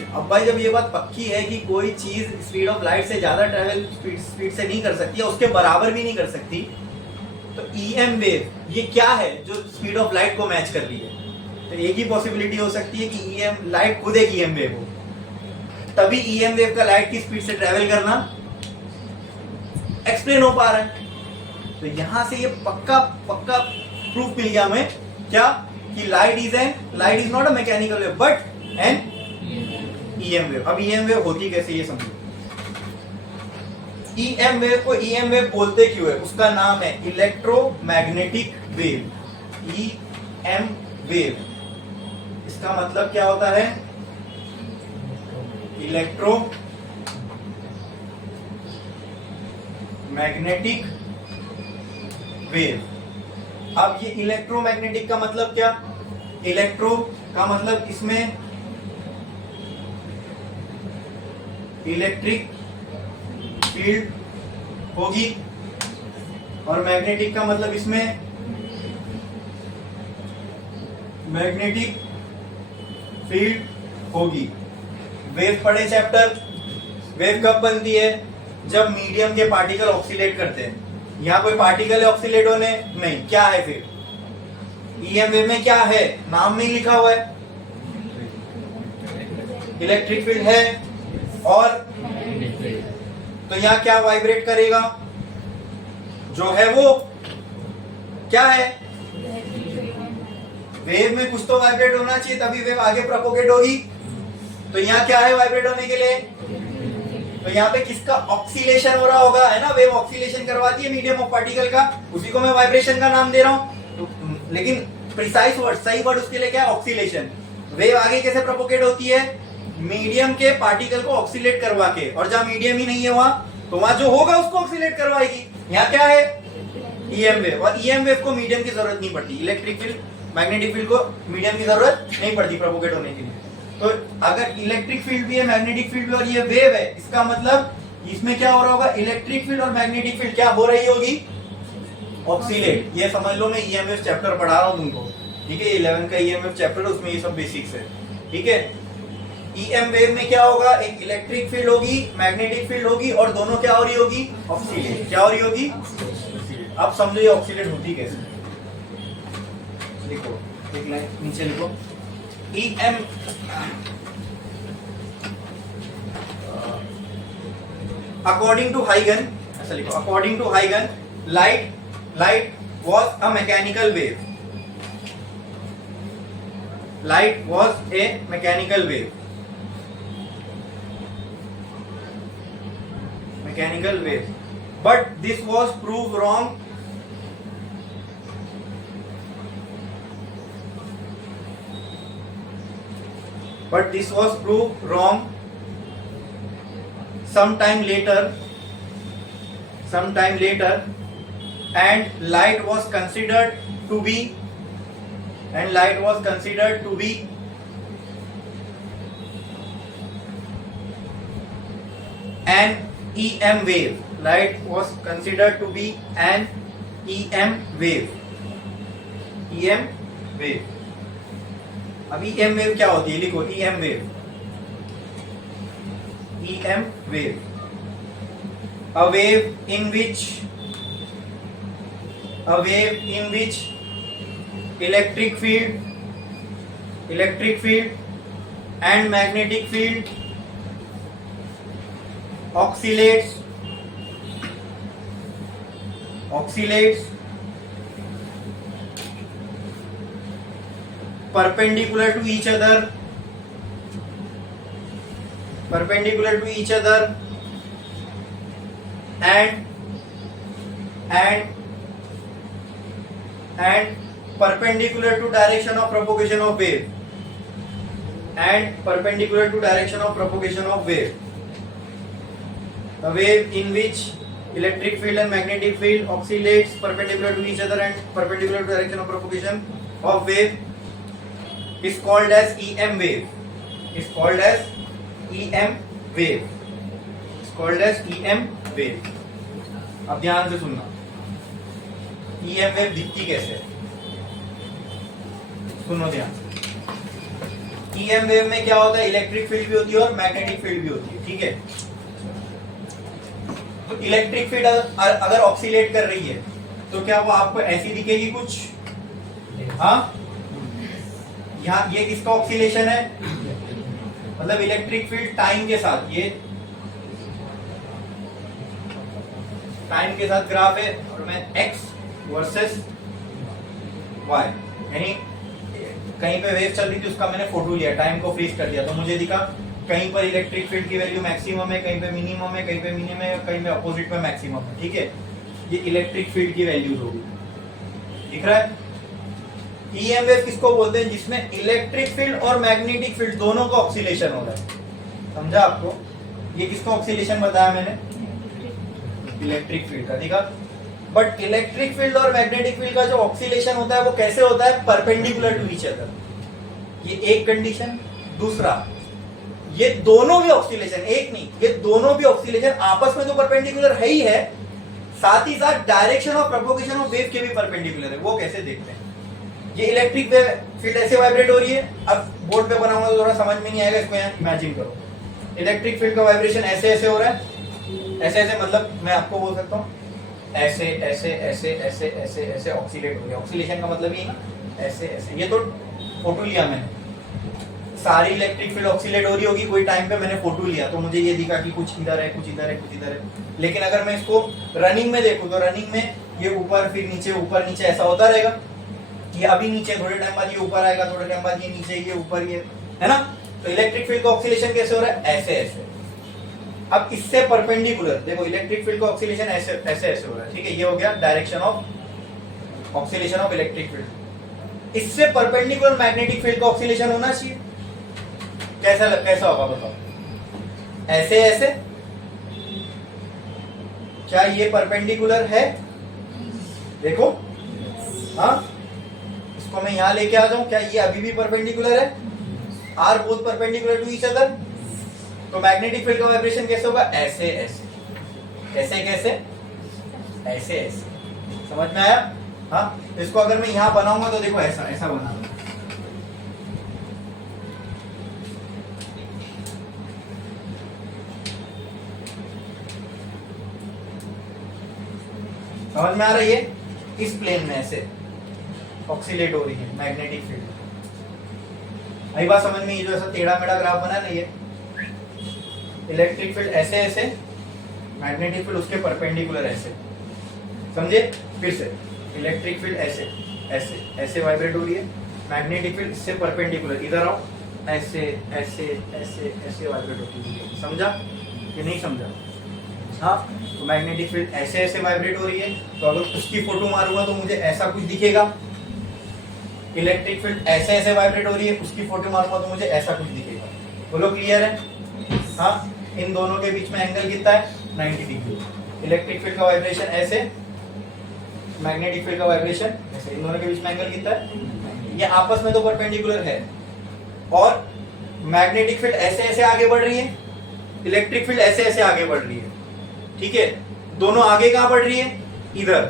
अब भाई जब ये बात पक्की है कि कोई चीज स्पीड ऑफ लाइट से ज्यादा ट्रेवल स्पीड से नहीं कर सकती, या उसके बराबर भी नहीं कर सकती, तो ईएम वेव ये क्या है जो स्पीड ऑफ लाइट को मैच कर रही है? तो एक ही पॉसिबिलिटी हो सकती है कि ईएम लाइट खुद एक ईएम वेव हो, तभी ईएम वेव का लाइट की स्पीड से ट्रेवल करना एक्सप्लेन हो पा रहा है। तो यहां से ये पक्का प्रूफ मिल गया हमें, क्या? कि light is not a mechanical wave but an EM wave. अब ईएम वेव होती कैसे ये समझो। ईएम वेव को ईएम वेव बोलते क्यों है? उसका नाम है इलेक्ट्रोमैग्नेटिक वेव, ईएम वेव। इसका मतलब क्या होता है? Electro magnetic wave. अब ये इलेक्ट्रोमैग्नेटिक का मतलब क्या? इलेक्ट्रो का मतलब इसमें इलेक्ट्रिक फील्ड होगी, और मैग्नेटिक का मतलब इसमें मैग्नेटिक फील्ड होगी। वेव पढ़े चैप्टर। वेव कब बनती है? जब मीडियम के पार्टिकल ऑक्सीलेट करते हैं। यहाँ कोई पार्टिकल है ऑक्सीलेट होने? नहीं। क्या है फिर? ईएम वेव में क्या है? नाम में ही लिखा हुआ है, इलेक्ट्रिक फील्ड है। और तो यहाँ क्या वाइब्रेट करेगा? जो है वो क्या है? वेव में कुछ तो वाइब्रेट होना चाहिए, तभी वेव आगे प्रोपोगेट होगी। तो यहाँ क्या है वाइब्रेट होने के लिए? तो यहाँ पे किसका ऑक्सीलेशन हो रहा होगा, है ना? वेव ऑक्सीलेशन करवाती है मीडियम ऑफ पार्टिकल का, उसी को मैं वाइब्रेशन का नाम दे रहा हूँ। तो, लेकिन प्रिसाइज वर्ड, सही वर्ड उसके लिए क्या है? ऑक्सीलेशन। वेव आगे कैसे प्रोपोगेट होती है? मीडियम के पार्टिकल को ऑक्सीलेट करवा के, और जहां मीडियम ही नहीं है वहां, तो वहां जो होगा उसको ऑक्सीलेट करवाएगी। यहाँ क्या है? EM wave. और ईएम वेव को मीडियम की जरूरत नहीं पड़ती, इलेक्ट्रिक फील्ड, मैग्नेटिक फील्ड को मीडियम की जरूरत नहीं पड़ती प्रोपोगेट होने के लिए। तो अगर इलेक्ट्रिक फील्ड भी है, मैग्नेटिक फील्ड भी, और ये वेव है, इसका मतलब इसमें क्या हो रहा होगा? इलेक्ट्रिक फील्ड और मैग्नेटिक फील्ड क्या हो रही होगी? ऑक्सीलेट। ये समझ लो, मैं ईएमएफ चैप्टर पढ़ा रहा हूं तुमको, ठीक है? 11 का ईएमएफ चैप्टर, उसमें ये सब बेसिक्स है, ठीक है? ईएम वेव में क्या होगा? एक इलेक्ट्रिक फील्ड होगी, मैग्नेटिक फील्ड होगी, और दोनों क्या हो रही होगी? ऑक्सीलेट। क्या हो रही होगी? अब समझो ये ऑक्सीलेट होती कैसे। लिखो, एक लाइन नीचे लिखो, ईएम अकॉर्डिंग टू हाइगन, ऐसा लिखो, अकॉर्डिंग टू हाइगन light was a mechanical wave. Light was a mechanical wave. Mechanical wave. But this was proved wrong. But this was proved wrong sometime later, and light was considered to be an EM wave. Light was considered to be an EM wave. EM wave. अब EM wave क्या होती है? लिखो, EM wave. EM wave. A wave in which electric field and magnetic field oscillates perpendicular to each other and perpendicular to direction of propagation of wave, a wave in which electric field and magnetic field oscillates perpendicular to each other and perpendicular to direction of propagation of wave is called as EM wave. अब ध्यान से सुनना, EM wave दिखती कैसे है? सुनो ध्यान से। EM वेव में क्या होता है? इलेक्ट्रिक फील्ड भी होती है और मैग्नेटिक फील्ड भी होती है, ठीक है? तो इलेक्ट्रिक फील्ड अगर ऑक्सीलेट कर रही है तो क्या वो आपको ऐसी दिखेगी कुछ? हाँ, यहाँ ये किसका ऑक्सीलेशन है? मतलब इलेक्ट्रिक फील्ड टाइम के साथ, ये टाइम के साथ ग्राफ है, और मैं x वर्सेस y, यानी कहीं पे वेव चल रही थी, उसका मैंने फोटो लिया, टाइम को फ्रीज कर दिया, तो मुझे दिखा कहीं पर इलेक्ट्रिक फील्ड की वैल्यू मैक्सिमम है, कहीं पे मिनिमम है, कहीं पे मिनिमम है, कहीं पे अपोजिट पे मैक्सिमम है, ठीक है? ये इलेक्ट्रिक फील्ड की वैल्यूज होगी, दिख रहा है? ईएम वेव किसको बोलते हैं? जिसमें इलेक्ट्रिक फील्ड और मैग्नेटिक फील्ड दोनों का ऑक्सीलेशन हो रहा है। समझा आपको? ये किसका ऑक्सीलेशन बताया मैंने? इलेक्ट्रिक फील्ड का, देखा? बट इलेक्ट्रिक फील्ड और मैग्नेटिक फील्ड का जो ऑक्सीलेशन होता है वो कैसे होता है? परपेंडिकुलर टू ईच अदर, ये एक कंडीशन। दूसरा, ये दोनों भी ऑक्सीलेशन, एक नहीं, ये दोनों भी ऑक्सीलेशन आपस में तो परपेंडिकुलर है ही है, साथ ही साथ direction of propagation of wave के भी परपेंडिकुलर है। वो कैसे देखते हैं? ये इलेक्ट्रिक वेव फील्ड ऐसे वाइब्रेट हो रही है, अब बोर्ड पे बनाऊंगा तो थोड़ा समझ में नहीं आएगा, इसको यहाँ इमेजिन करो। इलेक्ट्रिक फील्ड का वाइब्रेशन ऐसे ऐसे हो रहा है, ऐसे ऐसे, मतलब मैं आपको बोल सकता हूँ ऐसे ऐसे ऐसे ऐसे ऐसे ऐसे ऑक्सीलेट हो गया। ऑक्सीलेशन का मतलब ये ना, ऐसे ऐसे। ये तो फोटो लिया मैंने, सारी इलेक्ट्रिक फील्ड ऑक्सीलेट हो रही होगी, कोई टाइम पे मैंने फोटो लिया तो मुझे ये दिखा कि कुछ इधर है, कुछ इधर है, कुछ इधर है। लेकिन अगर मैं इसको रनिंग में देखूं तो रनिंग में ये ऊपर फिर नीचे, ऊपर नीचे ऐसा होता रहेगा। ये अभी नीचे, थोड़े टाइम बाद ये ऊपर आएगा, थोड़े टाइम बाद ये नीचे, ये ऊपर, ये है ना। तो इलेक्ट्रिक फील्ड का ऑक्सीलेशन कैसे हो रहा है? ऐसे ऐसे। अब इससे परपेंडिकुलर देखो इलेक्ट्रिक फील्ड का ऑक्सीलेशन ऐसे ऐसे ऐसे हो रहा है, ठीक है, ये हो गया direction of oscillation of electric field. इससे परपेंडिकुलर मैग्नेटिक फील्ड का ऑक्सीलेशन होना चाहिए। कैसा होगा बताओ? ऐसे ऐसे। क्या ये परपेंडिकुलर है? देखो, हाँ, इसको मैं यहां लेके आ जाऊं, क्या ये अभी भी परपेंडिकुलर है? Are both perpendicular to each other. तो मैग्नेटिक फील्ड का वाइब्रेशन कैसे होगा? ऐसे ऐसे। कैसे कैसे? ऐसे ऐसे। समझ में आया? हाँ, इसको अगर मैं यहां बनाऊंगा तो देखो ऐसा ऐसा बनाऊंगा। समझ में आ रही है? इस प्लेन में ऐसे ऑक्सीलेट हो रही है मैग्नेटिक फील्ड। आई बात समझ में? ये जो ऐसा टेढ़ा मेढ़ा ग्राफ बना ना, ये इलेक्ट्रिक फील्ड ऐसे ऐसे, मैग्नेटिक फील्ड उसके परपेंडिकुलर ऐसे। समझे? फिर से इलेक्ट्रिक फील्ड ऐसे ऐसे ऐसे वाइब्रेट हो रही है, मैग्नेटिक फील्ड इससे परपेंडिकुलर, इधर आओ, ऐसे ऐसे ऐसे ऐसे वाइब्रेट होती है। समझा कि नहीं समझा? हाँ, तो मैग्नेटिक फील्ड ऐसे ऐसे वाइब्रेट हो रही है, तो अगर उसकी फोटो मारूंगा तो मुझे ऐसा कुछ दिखेगा। इलेक्ट्रिक फील्ड ऐसे ऐसे वाइब्रेट हो रही है, उसकी फोटो मारूंगा तो मुझे ऐसा कुछ दिखेगा। बोलो क्लियर है? हाँ, इन दोनों के बीच में एंगल कितना है? 90 डिग्री। इलेक्ट्रिक फील्ड का वाइब्रेशन ऐसे, मैग्नेटिक फील्ड का वाइब्रेशन ऐसे, इन दोनों के बीच में एंगल कितना है? ये आपस में तो परपेंडिकुलर है, और मैग्नेटिक फील्ड ऐसे ऐसे आगे बढ़ रही है, इलेक्ट्रिक फील्ड ऐसे ऐसे आगे बढ़ रही है, ठीक है। दोनों आगे कहां बढ़ रही है? इधर।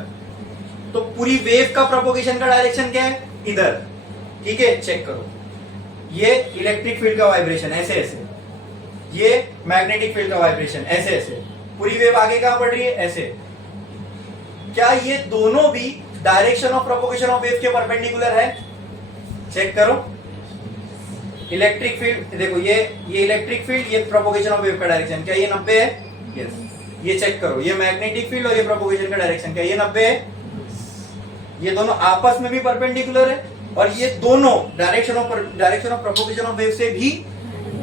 तो पूरी वेव का प्रोपोगेशन का डायरेक्शन क्या है? इधर, ठीक है। चेक करो, ये इलेक्ट्रिक फील्ड का वाइब्रेशन ऐसे ऐसे, ये मैग्नेटिक फील्ड का वाइब्रेशन ऐसे ऐसे, पूरी वेव आगे कहां बढ़ रही है? ऐसे। क्या ये दोनों भी direction of propagation of wave के परपेंडिकुलर है? चेक करो। इलेक्ट्रिक फील्ड देखो, ये इलेक्ट्रिक फील्ड, ये प्रोपोगेशन ऑफ वेव का डायरेक्शन, क्या ये 90 है? यस। ये चेक करो, ये मैग्नेटिक फील्ड और ये प्रोपोगेशन का डायरेक्शन, क्या ये 90 है? ये दोनों आपस में भी परपेंडिकुलर है, और ये दोनों direction of propagation of wave से भी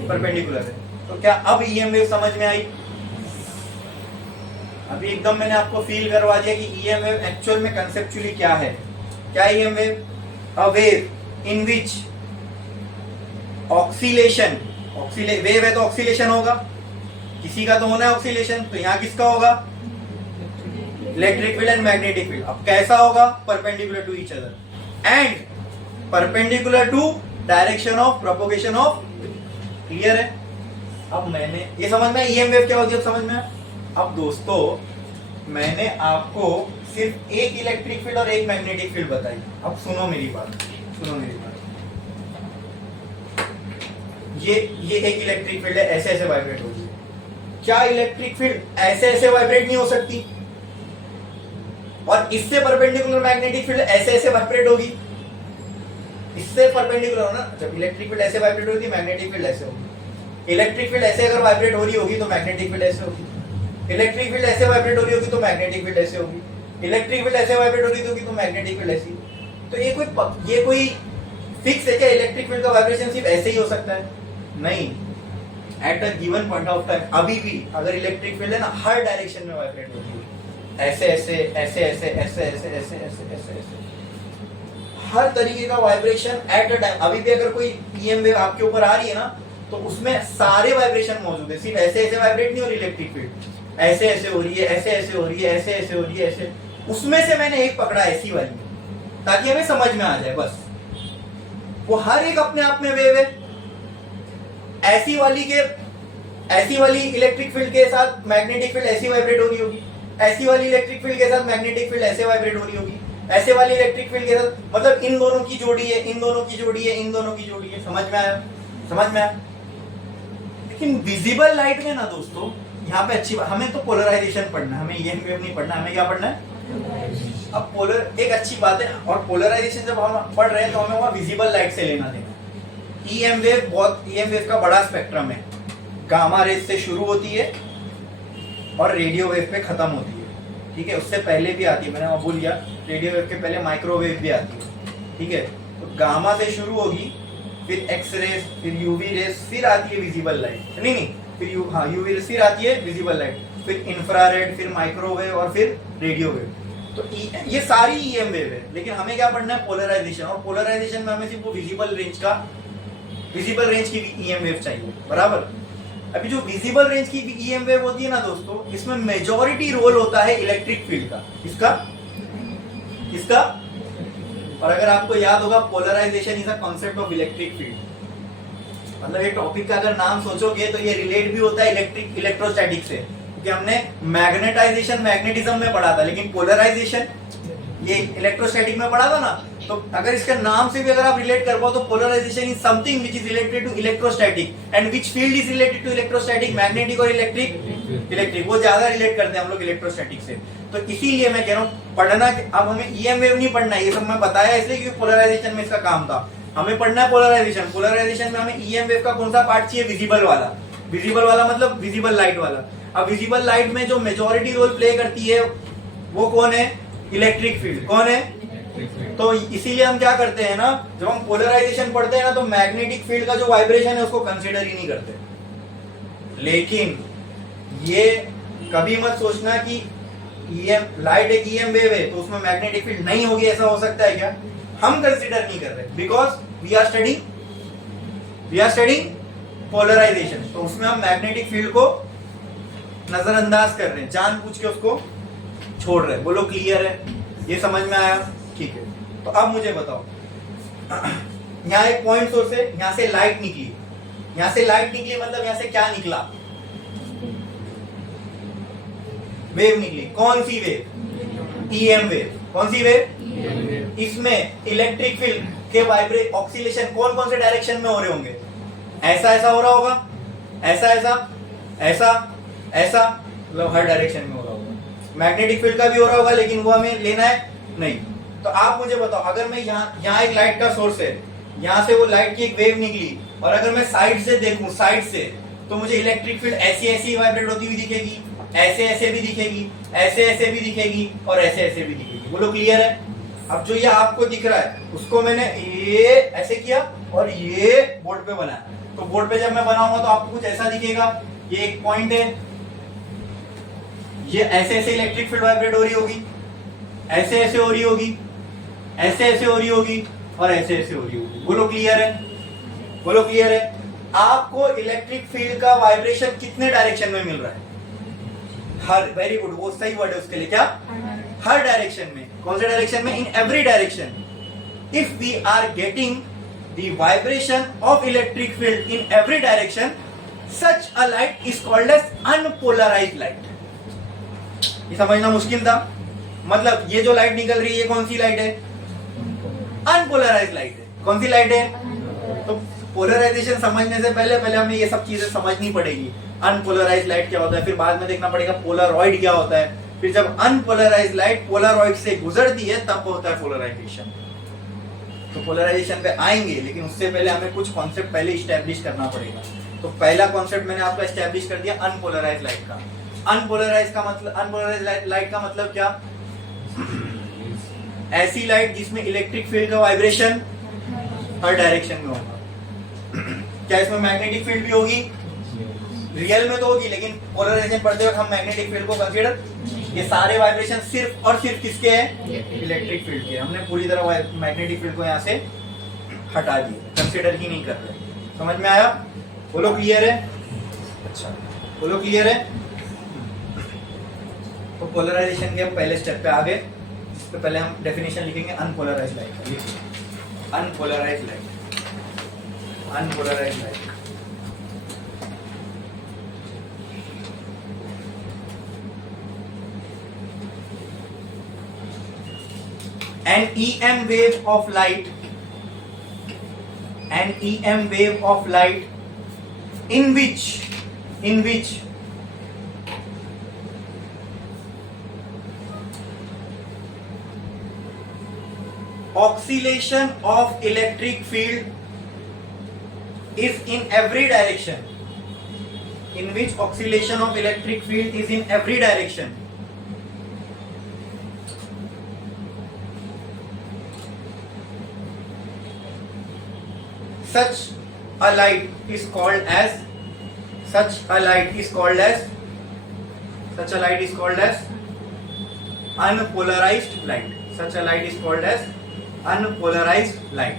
परपेंडिकुलर है। तो क्या अब ईएम वेव समझ में आई? अभी एकदम मैंने आपको फील करवा दिया कि ईएम वेव एक्चुअल में कंसेप्चुअली क्या है। क्या EM wave? A wave in which oscillation, wave है तो ऑक्सीलेशन होगा, किसी का तो होना है ऑक्सीलेशन, तो यहां किसका होगा? Electric field and magnetic field. अब कैसा होगा? Perpendicular to each other and perpendicular to direction of propagation of. Clear है? अब मैंने ये समझ में, ईएम वेव क्या होती है अब समझ में। अब दोस्तों, मैंने आपको सिर्फ एक इलेक्ट्रिक फील्ड और एक मैग्नेटिक फील्ड बताई। अब सुनो मेरी बात, सुनो मेरी बात। ये एक इलेक्ट्रिक फील्ड है, ऐसे ऐसे वाइब्रेट होगी। क्या इलेक्ट्रिक फील्ड ऐसे ऐसे वाइब्रेट नहीं हो सकती? और इससे परपेंडिकुलर मैग्नेटिक फील्ड ऐसे ऐसे वाइब्रेट होगी। इससे परपेंडिकुलर हो ना, जब इलेक्ट्रिक फील्ड ऐसे वाइब्रेट होगी, मैग्नेटिक फील्ड ऐसे होगी। इलेक्ट्रिक फील्ड ऐसे अगर वाइब्रेट हो रही होगी तो मैग्नेटिक फील्ड ऐसे होगी। इलेक्ट्रिक फील्ड ऐसे वाइब्रेट हो रही होगी तो मैग्नेटिक फील्ड ऐसे होगी। इलेक्ट्रिक फील्ड ऐसे वाइब्रेट हो रही होगी तो मैग्नेटिक फील्ड ऐसी। तो ये कोई फिक्स है क्या? इलेक्ट्रिक फील्ड का वाइब्रेशन सिर्फ ऐसे ही हो सकता है? नहीं। At a given point of time अभी भी अगर इलेक्ट्रिक फील्ड है ना, हर डायरेक्शन में वाइब्रेट होती है, ऐसे ऐसे ऐसे ऐसे ऐसे ऐसे ऐसे ऐसे ऐसे ऐसे, हर तरीके का वाइब्रेशन एट अ टाइम। अभी भी अगर कोई ईएम वेव आपके ऊपर आ रही है ना, तो उसमें सारे वाइब्रेशन मौजूद है, सिर्फ ऐसे ऐसे वाइब्रेट नहीं हो रही। इलेक्ट्रिक फील्ड ऐसे ऐसे हो रही है, ऐसे ऐसे हो रही है, ऐसे ऐसे हो रही है, ऐसे। उसमें से मैंने एक पकड़ा ऐसी वाली, ताकि हमें समझ में आ जाए बस। वो हर एक अपने आप में वेव है। ऐसी वाली इलेक्ट्रिक फील्ड के साथ मैग्नेटिक फील्ड ऐसी वाइब्रेट हो रही होगी, ऐसी वाली इलेक्ट्रिक फील्ड के साथ मैग्नेटिक फील्ड ऐसे वाइब्रेट हो रही होगी, ऐसे वाली इलेक्ट्रिक फील्ड के साथ, मतलब इन दोनों की जोड़ी है, इन दोनों की जोड़ी है, इन दोनों की जोड़ी है। समझ में आया? समझ में आया? लेकिन विजिबल लाइट में ना दोस्तों, यहाँ पे अच्छी बात, हमें तो पोलराइजेशन पढ़ना है, हमें ईएम वेव नहीं पढ़ना, हमें क्या पढ़ना है? अब पोलर एक अच्छी बात है, और पोलराइजेशन जब हम पढ़ रहे हैं तो हमें वहां विजिबल लाइट से लेना देना। ईएम वेव का बड़ा स्पेक्ट्रम है। गामा रेज से शुरू होती है और रेडियो वेव पे खत्म होती है, ठीक है। उससे पहले भी आती है, मैंने वहां भूल गया, रेडियो वेव के पहले माइक्रोवेव भी आती है, ठीक है। तो गामा से शुरू होगी, फिर एक्स रेस, फिर यूवी रेस, फिर आती है विजिबल लाइट, नहीं फिर यूवी रेस, फिर आती है विजिबल लाइट, फिर इंफ्रारेड, फिर माइक्रोवेव और फिर रेडियो वेव। तो ये सारी ईएम वेव है, लेकिन हमें क्या पढ़ना है, पोलराइजेशन। और पोलराइजेशन में हमें सिर्फ वो विजिबल रेंज की ईएम वेव चाहिए, बराबर। अभी जो विजिबल रेंज की ईएम वेव होती है ना दोस्तों, इसमें मेजॉरिटी रोल होता है इलेक्ट्रिक फील्ड का। इसका और अगर आपको याद होगा, polarisation is a concept of electric field. मतलब ये टॉपिक का अगर नाम सोचोगे तो ये रिलेट भी होता है इलेक्ट्रोस्टैटिक से, क्योंकि हमने मैग्नेटाइजेशन मैग्नेटिज्म में पढ़ा था, लेकिन पोलराइजेशन ये इलेक्ट्रोस्टैटिक में पढ़ा था ना। तो अगर इसके नाम से भी अगर आप रिलेट कर पाओ तो polarisation is something which is related to electrostatic, and which field is related to electrostatic, magnetic और इलेक्ट्रिक वो ज्यादा रिलेट करते हैं हम लोग इलेक्ट्रोस्टैटिक से। तो इसीलिए मैं कह रहा हूँ पढ़ना, अब हमें ईएम वेव नहीं पढ़ना है, ये सब मैं बताया इसलिए क्योंकि पोलराइजेशन में इसका काम था। हमें पढ़ना है पोलराइजेशन में हमें ईएम वेव का कौन सा पार्ट चाहिए, विजिबल वाला मतलब विजिबल लाइट वाला। अब विजिबल लाइट में जो मेजॉरिटी रोल प्ले करती है वो कौन है, इलेक्ट्रिक फील्ड। कौन है? तो इसीलिए हम क्या करते हैं ना, जब हम पोलराइजेशन पढ़ते हैं ना, तो मैग्नेटिक फील्ड का जो वाइब्रेशन है उसको कंसीडर ही नहीं करते। लेकिन ये कभी मत सोचना कि लाइट एक ईएम वेव है तो उसमें मैग्नेटिक फील्ड नहीं होगी, ऐसा हो सकता है क्या? हम कंसीडर नहीं कर रहे, because we are studying polarisation. तो उसमें हम मैग्नेटिक फील्ड को नजरअंदाज कर रहे हैं, जानबूझ के उसको छोड़ रहे हैं। बोलो क्लियर है? ये समझ में आया? ठीक है। तो अब मुझे बताओ, यहाँ एक पॉइंट सोर्स है, यहाँ से लाइट निकली, मतलब यहाँ से क्या निकला, वेव निकली। कौन सी वेव? EM wave. कौन सी वेव? इसमें इलेक्ट्रिक फील्ड के वाइब्रेट ऑक्सीलेशन कौन से डायरेक्शन में हो रहे होंगे? ऐसा हो रहा होगा, ऐसा, मतलब हर डायरेक्शन में हो रहा होगा। मैग्नेटिक फील्ड का भी हो रहा होगा, लेकिन वो हमें लेना है नहीं। तो आप मुझे बताओ, अगर मैं यहाँ एक लाइट का सोर्स है, यहाँ से वो लाइट की एक वेव निकली, और अगर मैं साइड से देखूं, तो मुझे इलेक्ट्रिक फील्ड ऐसी वाइब्रेट होती हुई दिखेगी, ऐसे भी दिखेगी, ऐसे भी दिखेगी, और ऐसे भी दिखेगी। बोलो क्लियर है? अब जो ये आपको दिख रहा है उसको मैंने ये ऐसे किया और ये बोर्ड पे बनाया। तो बोर्ड पे जब मैं बनाऊंगा तो आपको कुछ ऐसा दिखेगा। ये एक पॉइंट है, ये ऐसे इलेक्ट्रिक फील्ड वाइब्रेट हो रही होगी, ऐसे हो रही होगी, ऐसे हो रही होगी, और ऐसे हो रही होगी। बोलो क्लियर है? आपको इलेक्ट्रिक फील्ड का वाइब्रेशन कितने डायरेक्शन में मिल रहा है? हर, वेरी गुड, वो सही वर्ड है उसके लिए। क्या? हर डायरेक्शन में। कौन से डायरेक्शन में? In every direction. If we are getting the vibration of electric field in every direction, such a light is called as unpolarised light. ये समझना मुश्किल था। मतलब ये जो लाइट निकल रही है, ये कौन सी लाइट है? अनपोलराइज्ड लाइट है। कौन सी लाइट है? तो पोलराइजेशन समझने से पहले हमें ये सब चीजें समझनी पड़ेगी। अनपोलराइज्ड लाइट क्या होता है, फिर बाद में देखना पड़ेगा पोलरॉइड क्या होता है, फिर जब अनपोलराइज्ड लाइट पोलरॉइड से गुजरती है तब होता है पोलराइजेशन। तो पोलराइजेशन पे आएंगे, लेकिन उससे पहले हमें कुछ कॉन्सेप्ट पहले इस्टेब्लिश करना पड़ेगा। तो पहला कॉन्सेप्ट मैंने आपको इस्टेब्लिश कर दिया, अनपोलराइज्ड लाइट का। अनपोलराइज्ड लाइट का मतलब क्या? ऐसी लाइट जिसमें इलेक्ट्रिक फील्ड का वाइब्रेशन हर डायरेक्शन में होगा। क्या इसमें मैग्नेटिक फील्ड भी होगी? रियल में तो होगी, लेकिन पोलराइजेशन पढ़ते वक्त हम मैग्नेटिक फील्ड को कंसीडर, ये सारे वाइब्रेशन सिर्फ और सिर्फ किसके हैं? इलेक्ट्रिक फील्ड के। हमने पूरी तरह मैग्नेटिक फील्ड को यहाँ से हटा दिए, कंसीडर ही नहीं कर रहे। समझ में आया? बोलो क्लियर है? अच्छा, बोलो क्लियर है? तो पोलराइजेशन के हम पहले स्टेप पे आ गए। तो पहले हम डेफिनेशन लिखेंगे unpolarised light. Unpolarised light an EM wave of light in which oscillation of electric field is in every direction. In which oscillation of electric field is in every direction. such a light is called as unpolarized light. Such a light is called as unpolarized light.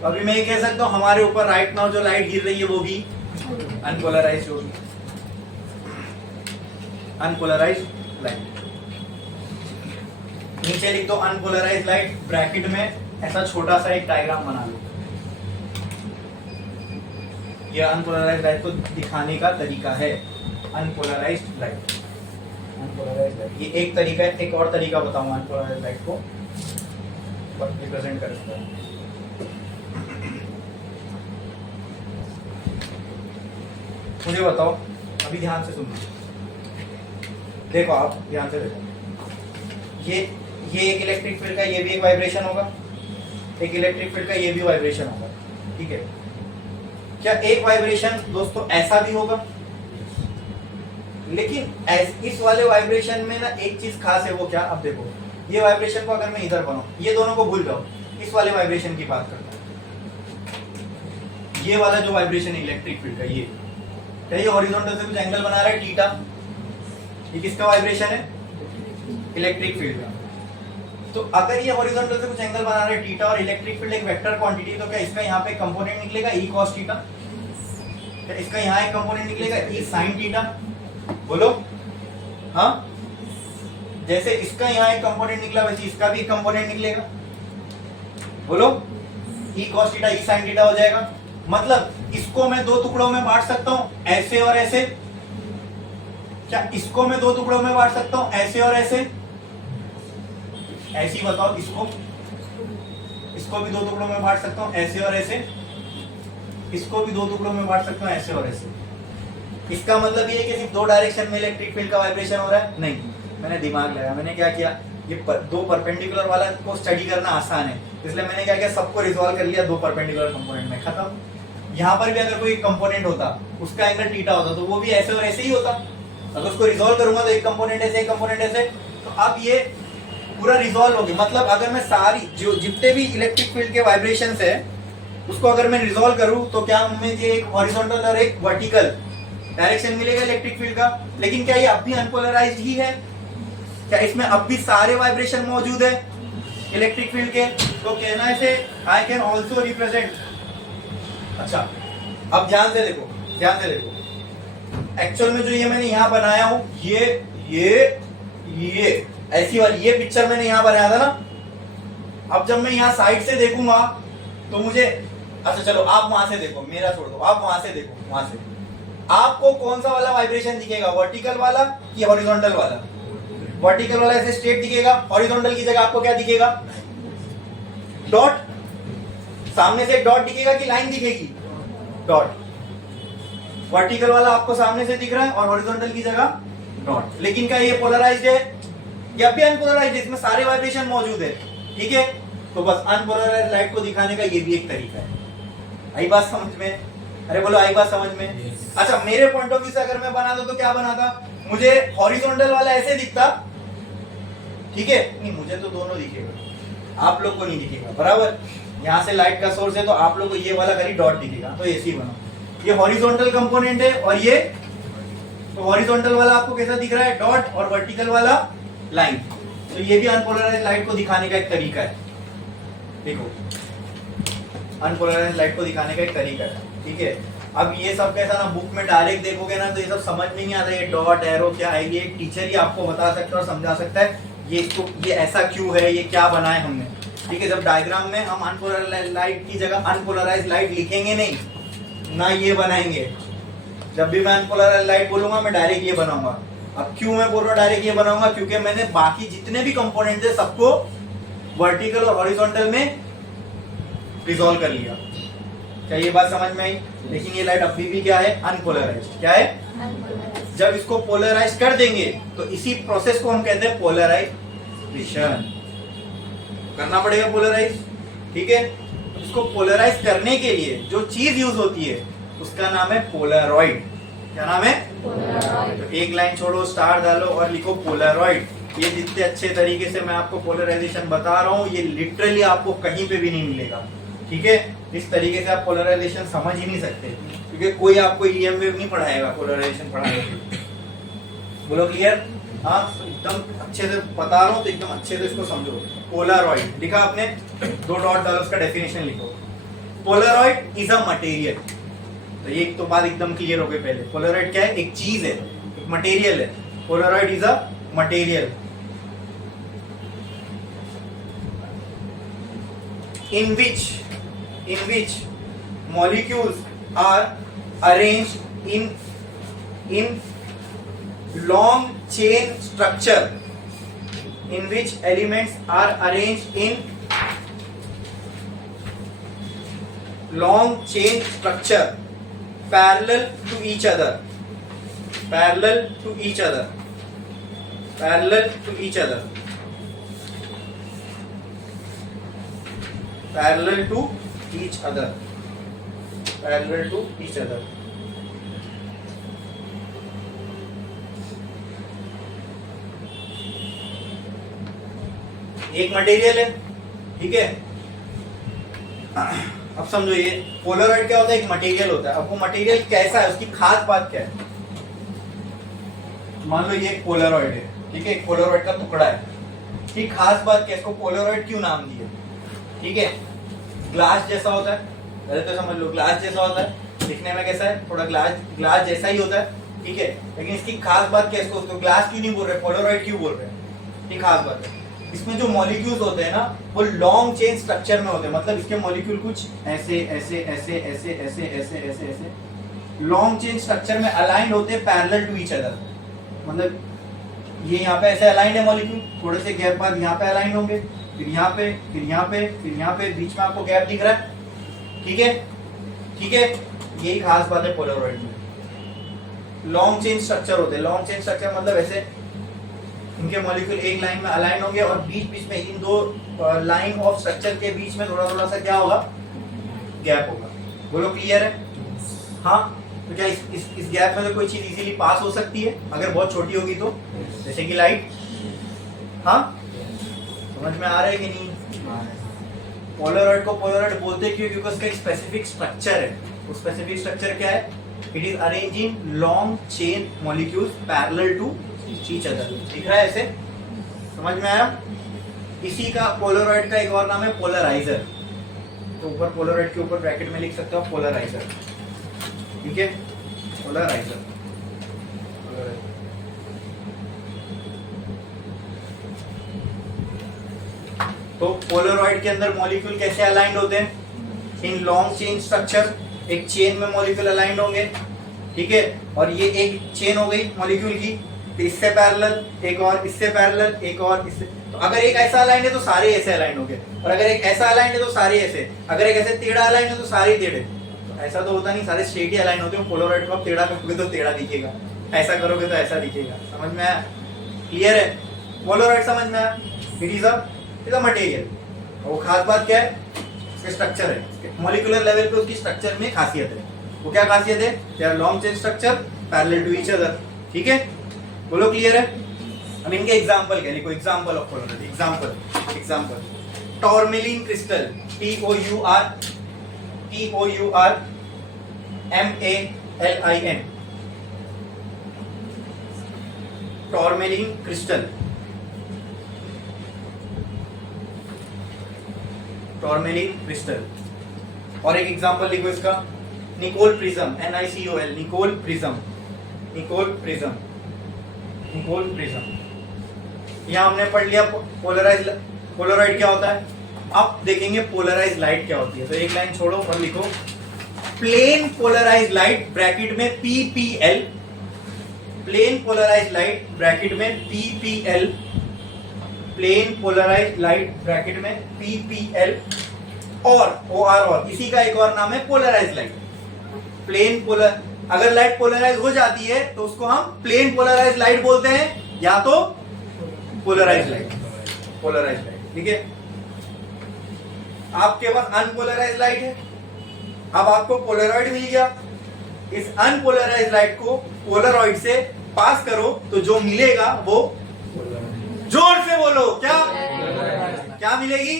तो अभी मैं ये कह सकता हूँ हमारे ऊपर right now जो लाइट गिर रही है वो भी अनपोलराइज्ड होगी, अनपोलराइज्ड लाइट। नीचे लिख दो अनपोलराइज्ड लाइट, ब्रैकेट में ऐसा छोटा सा एक डायग्राम बना लो। यह अनपोलराइज्ड लाइट को दिखाने का तरीका है, अनपोलराइज्ड लाइट। अनपोलराइज्ड लाइट ये एक तरीका है, एक और तरीका बताऊंगा अनपोलराइज्ड लाइट को रिप्रेजेंट कर सकता है। मुझे बताओ, अभी ध्यान से सुनो, देखो आप ध्यान से देखो, ये एक इलेक्ट्रिक फील्ड का ये भी एक वाइब्रेशन होगा, एक इलेक्ट्रिक फील्ड का ये भी वाइब्रेशन होगा, ठीक है। क्या एक वाइब्रेशन दोस्तों ऐसा भी होगा? लेकिन इस वाले वाइब्रेशन में ना एक चीज खास है, वो क्या? अब देखो, ये वाइब्रेशन को अगर मैं इधर बनाऊं, ये दोनों को भूल जाओ, इस वाले वाइब्रेशन की बात करता हूं। ये वाला जो वाइब्रेशन है इलेक्ट्रिक फील्ड का, ये क्या ये हॉरिजॉन्टल से कुछ एंगल बना रहा है थीटा? ये किसका वाइब्रेशन है? इलेक्ट्रिक फील्ड का। तो अगर ये हॉरिजॉन्टल से कुछ एंगल बना रहा है थीटा और इलेक्ट्रिक फील्ड एक वेक्टर क्वांटिटी, तो क्या इसका यहाँ पे कंपोनेंट निकलेगा ई कॉस थीटा? क्या इसका यहाँ एक कंपोनेंट निकलेगा ई साइन थीटा? बोलो हाँ। जैसे इसका यहाँ एक कंपोनेंट निकला वैसे इसका भी एक कंपोनेंट निकलेगा। बोलो E cos theta E sine theta हो जाएगा। मतलब इसको मैं दो टुकड़ों में बांट सकता हूं, ऐसे और ऐसे। क्या इसको मैं दो टुकड़ों में बांट सकता हूं, ऐसे और ऐसे? ऐसे ही बताओ, इसको भी दो टुकड़ों में बांट सकता हूं, ऐसे और ऐसे। इसको भी दो टुकड़ों में बांट सकता हूं, ऐसे और ऐसे। इसका मतलब ये है कि सिर्फ दो डायरेक्शन में इलेक्ट्रिक फील्ड का वाइब्रेशन हो रहा है? नहीं, मैंने दिमाग लगाया। मैंने क्या किया, ये दो परपेंडिकुलर वाला को स्टडी करना आसान है, इसलिए मैंने क्या किया, सबको रिजॉल्व कर लिया दो परपेंडिकुलर कंपोनेंट में, खत्म। यहाँ पर भी अगर कोई कंपोनेंट होता, उसका एंगल थीटा होता, तो वो भी ऐसे और ऐसे ही होता। अगर उसको रिजॉल्व करूंगा तो एक कंपोनेंट ऐसे, एक कंपोनेंट ऐसे, तो अब ये पूरा रिजॉल्व हो गया। मतलब अगर मैं सारी जो जितने भी इलेक्ट्रिक फील्ड के वाइब्रेशंस है उसको अगर मैं रिजॉल्व करूं, तो क्या मुझे एक हॉरिजॉन्टल और एक वर्टिकल डायरेक्शन मिलेगा इलेक्ट्रिक फील्ड का। लेकिन क्या ये अब भी अनपोलराइज्ड ही है? क्या इसमें अब भी सारे वाइब्रेशन मौजूद है इलेक्ट्रिक फील्ड के? तो कहना है आई कैन ऑल्सो रिप्रेजेंट। अच्छा, अब ध्यान से देखो, ध्यान से देखो, एक्चुअल में जो ये मैंने यहाँ बनाया हूं, ये ऐसी वाली ये पिक्चर मैंने यहाँ बनाया था ना। अब जब मैं यहाँ साइड से देखूंगा तो मुझे, अच्छा चलो आप वहां से देखो, मेरा छोड़ दो, आप वहां से देखो, वहां से आपको कौन सा वाला वाइब्रेशन दिखेगा, वर्टिकल वाला कि हॉरिजॉन्टल वाला? वर्टिकल वाला ऐसे स्ट्रेट दिखेगा, हॉरिजॉन्टल की जगह आपको क्या दिखेगा? डॉट। सामने से एक डॉट दिखेगा कि लाइन दिखेगी? डॉट। वर्टिकल वाला आपको सामने से दिख रहा है और हॉरिजॉन्टल की जगह डॉट। लेकिन क्या ये पोलराइज्ड है? या भी अनपोलराइज्ड है, इसमें सारे वाइब्रेशन मौजूद है, ठीक है। तो बस अनपोलराइज्ड लाइट को दिखाने का ये भी एक तरीका है। आई बात समझ में? अरे बोलो आई बात समझ में? अच्छा, मेरे पॉइंट ऑफ व्यू से अगर मैं बना दूं तो क्या बनाता? मुझे हॉरिजॉन्टल वाला ऐसे दिखता, ठीक है? नहीं, मुझे तो दोनों दिखेगा, आप लोग को नहीं दिखेगा, बराबर। यहाँ से लाइट का सोर्स है तो आप लोग को ये वाला खाली डॉट दिखेगा, तो ऐसे ही बना। ये हॉरिजॉन्टल कंपोनेंट है और ये, तो हॉरिजॉन्टल वाला आपको कैसा दिख रहा है? डॉट, और वर्टिकल वाला लाइन। तो ये भी अनपोलराइज्ड लाइट को दिखाने का एक तरीका है। देखो, अनपोलराइज्ड लाइट को दिखाने का एक तरीका है, ठीक है। अब ये सब कैसा ना, बुक में डायरेक्ट देखोगे ना तो ये सब समझ में नहीं आता, ये डॉट एरो क्या है, ये टीचर ही आपको बता सकता है और समझा सकता है ये इसको, ये ऐसा क्यों है, ये क्या बना है हमने, ठीक है। जब डायग्राम में हम अनपोलराइज्ड लाइट की जगह अनपोलराइज्ड लाइट लिखेंगे नहीं, ना ये बनाएंगे। जब भी मैं अनपोलराइज्ड लाइट बोलूंगा मैं डायरेक्ट ये बनाऊंगा। अब क्यों मैं बोल रहा हूँ डायरेक्ट ये बनाऊंगा? क्योंकि मैंने बाकी जितने भी कंपोनेंट थे सबको वर्टिकल और हॉरिजॉन्टल में रिजॉल्व कर लिया। क्या ये बात समझ में आई? लेकिन ये लाइट अभी भी क्या है? अनपोलराइज्ड। क्या है? जब इसको पोलराइज कर देंगे तो इसी प्रोसेस को हम कहते हैं पोलराइजेशन। करना पड़ेगा पोलराइज, ठीक है। इसको पोलराइज करने के लिए जो चीज यूज होती है उसका नाम है पोलरॉइड। क्या नाम है? पोलरॉइड। तो एक लाइन छोड़ो, स्टार डालो और लिखो पोलरॉइड। ये जितने अच्छे तरीके से मैं आपको पोलराइजेशन बता रहा हूँ, ये लिटरली आपको कहीं पे भी नहीं मिलेगा, ठीक है, इस तरीके से आप पोलराइजेशन समझ ही नहीं सकते, क्योंकि कोई आपको ईएम वेव नहीं पढ़ाएगा पोलराइजेशन पढ़ाएगा। बोलो क्लियर? हाँ, एकदम अच्छे से बता रहा हूँ तो एकदम अच्छे से इसको समझो। पोलरॉइड लिखा आपने, 2 डॉट डालो, उसका डेफिनेशन लिखो। पोलरॉइड इज अ मटेरियल, तो ये तो बात एकदम क्लियर हो गई। पहले पोलरॉइड क्या है? एक चीज है, एक मटेरियल है। Polaroid is a material in which molecules are arranged in long chain structure, in which elements are arranged in long chain structure parallel to each other, parallel to each other, parallel to each other, parallel to each other, parallel to each other। एक material है, ठीक है। अब समझो, ये Polaroid क्या होता है? एक मटेरियल होता है। अब वो मटेरियल कैसा है, उसकी खास बात क्या है? मान लो ये एक पोलरॉइड है, ठीक है, एक पोलरॉइड का टुकड़ा है। ठीक, खास बात क्या है? इसको पोलरॉइड क्यों नाम दिया? ठीक है, ग्लास जैसा होता है, पहले तो समझ लो, ग्लास जैसा होता है, दिखने में कैसा है? थोड़ा ग्लास जैसा ही होता है, ठीक है। लेकिन इसकी खास बात क्या है? इसको ग्लास क्यों नहीं बोल रहे, पोलरॉइड क्यों बोल रहे हैं? ठीक, खास बात है, इसमें जो मॉलिक्यूल्स होते हैं ना, वो लॉन्ग चेन स्ट्रक्चर में होते हैं। मतलब इसके मॉलिक्यूल कुछ ऐसे ऐसे ऐसे ऐसे ऐसे ऐसे ऐसे ऐसे लॉन्ग चेन स्ट्रक्चर में अलाइंड होते हैं, पैरेलल टू ईच अदर। मतलब ये यहाँ पे ऐसे अलाइंड है मॉलिक्यूल, थोड़े से गैप बाद यहाँ पे अलाइंड होंगे, फिर यहाँ पे, फिर यहाँ पे, फिर यहाँ पे, बीच में आपको गैप दिख रहा है, ठीक है, ठीक है। यही खास बात है पोलरॉइड में, लॉन्ग चेन स्ट्रक्चर होते हैं। लॉन्ग चेन स्ट्रक्चर मतलब ऐसे इनके मॉलिक्यूल एक लाइन में अलाइन होंगे और बीच बीच में इन दो लाइन ऑफ स्ट्रक्चर के बीच में थोड़ा थोड़ा सा क्या होगा? गैप होगा। बोलो क्लियर है? हाँ, तो क्या इस गैप में तो कोई चीज इजीली पास हो सकती है अगर बहुत छोटी होगी तो, जैसे कि लाइट। हाँ, समझ में आ रहा है कि नहीं? पोलरॉइड को पोलरॉइड बोलते क्यों? क्योंकि उसका एक स्पेसिफिक स्ट्रक्चर है। वो स्पेसिफिक स्ट्रक्चर क्या है? It is arrange in long chain molecules parallel to each other. दिख रहा है ऐसे? समझ में आया? इसी का पोलरॉइड का एक और नाम है पोलराइजर। तो ऊपर पोलरॉइड के ऊपर ब्रैकेट में लिख सकते हो पोलराइजर, ठीक है, पोलराइजर। तो पोलरॉइड के अंदर मॉलिक्यूल कैसे अलाइंड होते हैं? इन लॉन्ग चेन स्ट्रक्चर, एक चेन में मॉलिक्यूल अलाइंड होंगे, ठीक है। और ये एक चेन हो गई मॉलिक्यूल की, तो इससे पैरेलल एक और, इससे पैरेलल एक और, इससे। तो अगर एक ऐसा अलाइंड है तो सारे ऐसे अलाइंड होंगे, और अगर एक ऐसा अलाइंड है तो सारे ऐसे, अगर एक ऐसे टेढ़ा अलाइंड है तो सारे टेढ़े। तो ऐसा तो होता नहीं, सारे स्ट्रेट ही अलाइन होते हैं। पोलरॉइड को आप टेढ़ा करोगे तो टेढ़ा दिखेगा, ऐसा करोगे तो ऐसा दिखेगा। समझ में आया? क्लियर है? पोलरॉइड समझ में आया? It is a material. वो खास बात क्या है? उसके स्ट्रक्चर है, मॉलिक्यूलर लेवल पे उसकी स्ट्रक्चर में खासियत है। वो क्या खासियत है? They are long chain structure parallel to each other, ठीक है। बोलो क्लियर है? अब इनके एग्जांपल क्या लिखो? Example of polaroid, example tourmaline crystal, TOURMALIN, tourmaline crystal, tourmaline crystal. और एक एग्जांपल लिखो इसका, Nicol prism, NICOL, Nicol prism, Nicol prism, Nicol prism. यहां हमने पढ़ लिया पोलराइड क्या होता है। अब देखेंगे पोलराइज लाइट क्या होती है। तो एक लाइन छोड़ो और लिखो प्लेन पोलराइज लाइट ब्रैकेट में PPL, plane polarise light bracket में PPL, plane polarise light bracket में PPL और OR, और इसी का एक और नाम है पोलराइज लाइट। प्लेन पोलर, अगर लाइट पोलराइज हो जाती है तो उसको हम प्लेन पोलराइज लाइट बोलते हैं, या तो पोलराइज लाइट, पोलराइज लाइट, ठीक है। आपके पास अनपोलराइज लाइट है, अब आपको पोलरॉइड मिल गया। इस अनपोलराइज लाइट को पोलरॉइड से पास करो तो जो मिलेगा वो, जोर से बोलो क्या? क्या मिलेगी?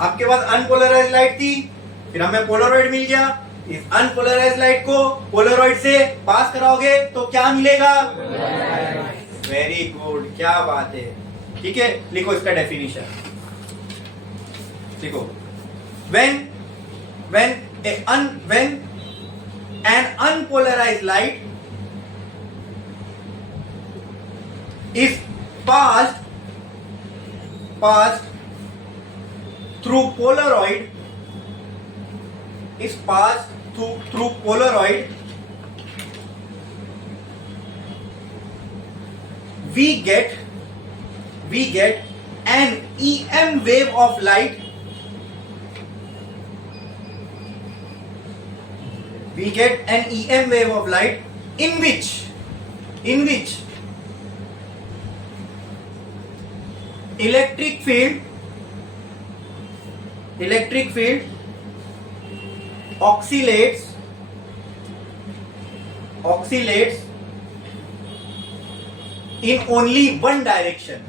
आपके पास अनपोलराइज लाइट थी, फिर हमें पोलराइड मिल गया। इस अनपोलराइज लाइट को पोलराइड से पास कराओगे तो क्या मिलेगा? वेरी गुड, क्या बात है। ठीक है, लिखो इसका डेफिनेशन। लिखो, when an unpolarized light is passed through Polaroid, we get an EM wave of light. We get an EM wave of light in which electric field oscillates in only one direction.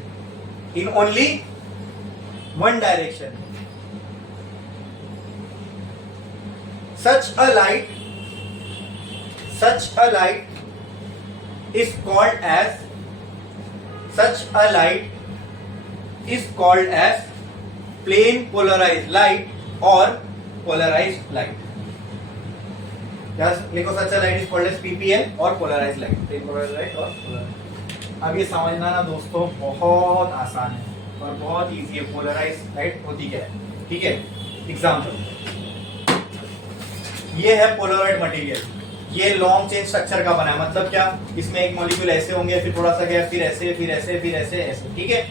Such a light is called as plain polarized light or polarized light. Yes, लिखो, such a light is called as PPL और polarized light, plain polarized light और polarized। अब ये समझना ना दोस्तों बहुत आसान है और बहुत इजी है। पोलराइज्ड लाइट होती क्या है? ठीक है, एग्जाम्पल, ये है पोलराइड मटेरियल, ये लॉन्ग चेन स्ट्रक्चर का बना है। मतलब क्या? इसमें एक मॉलिक्यूल ऐसे होंगे, फिर थोड़ा सा गैप, फिर ऐसे, फिर ऐसे, फिर ऐसे, ऐसे। ठीक है,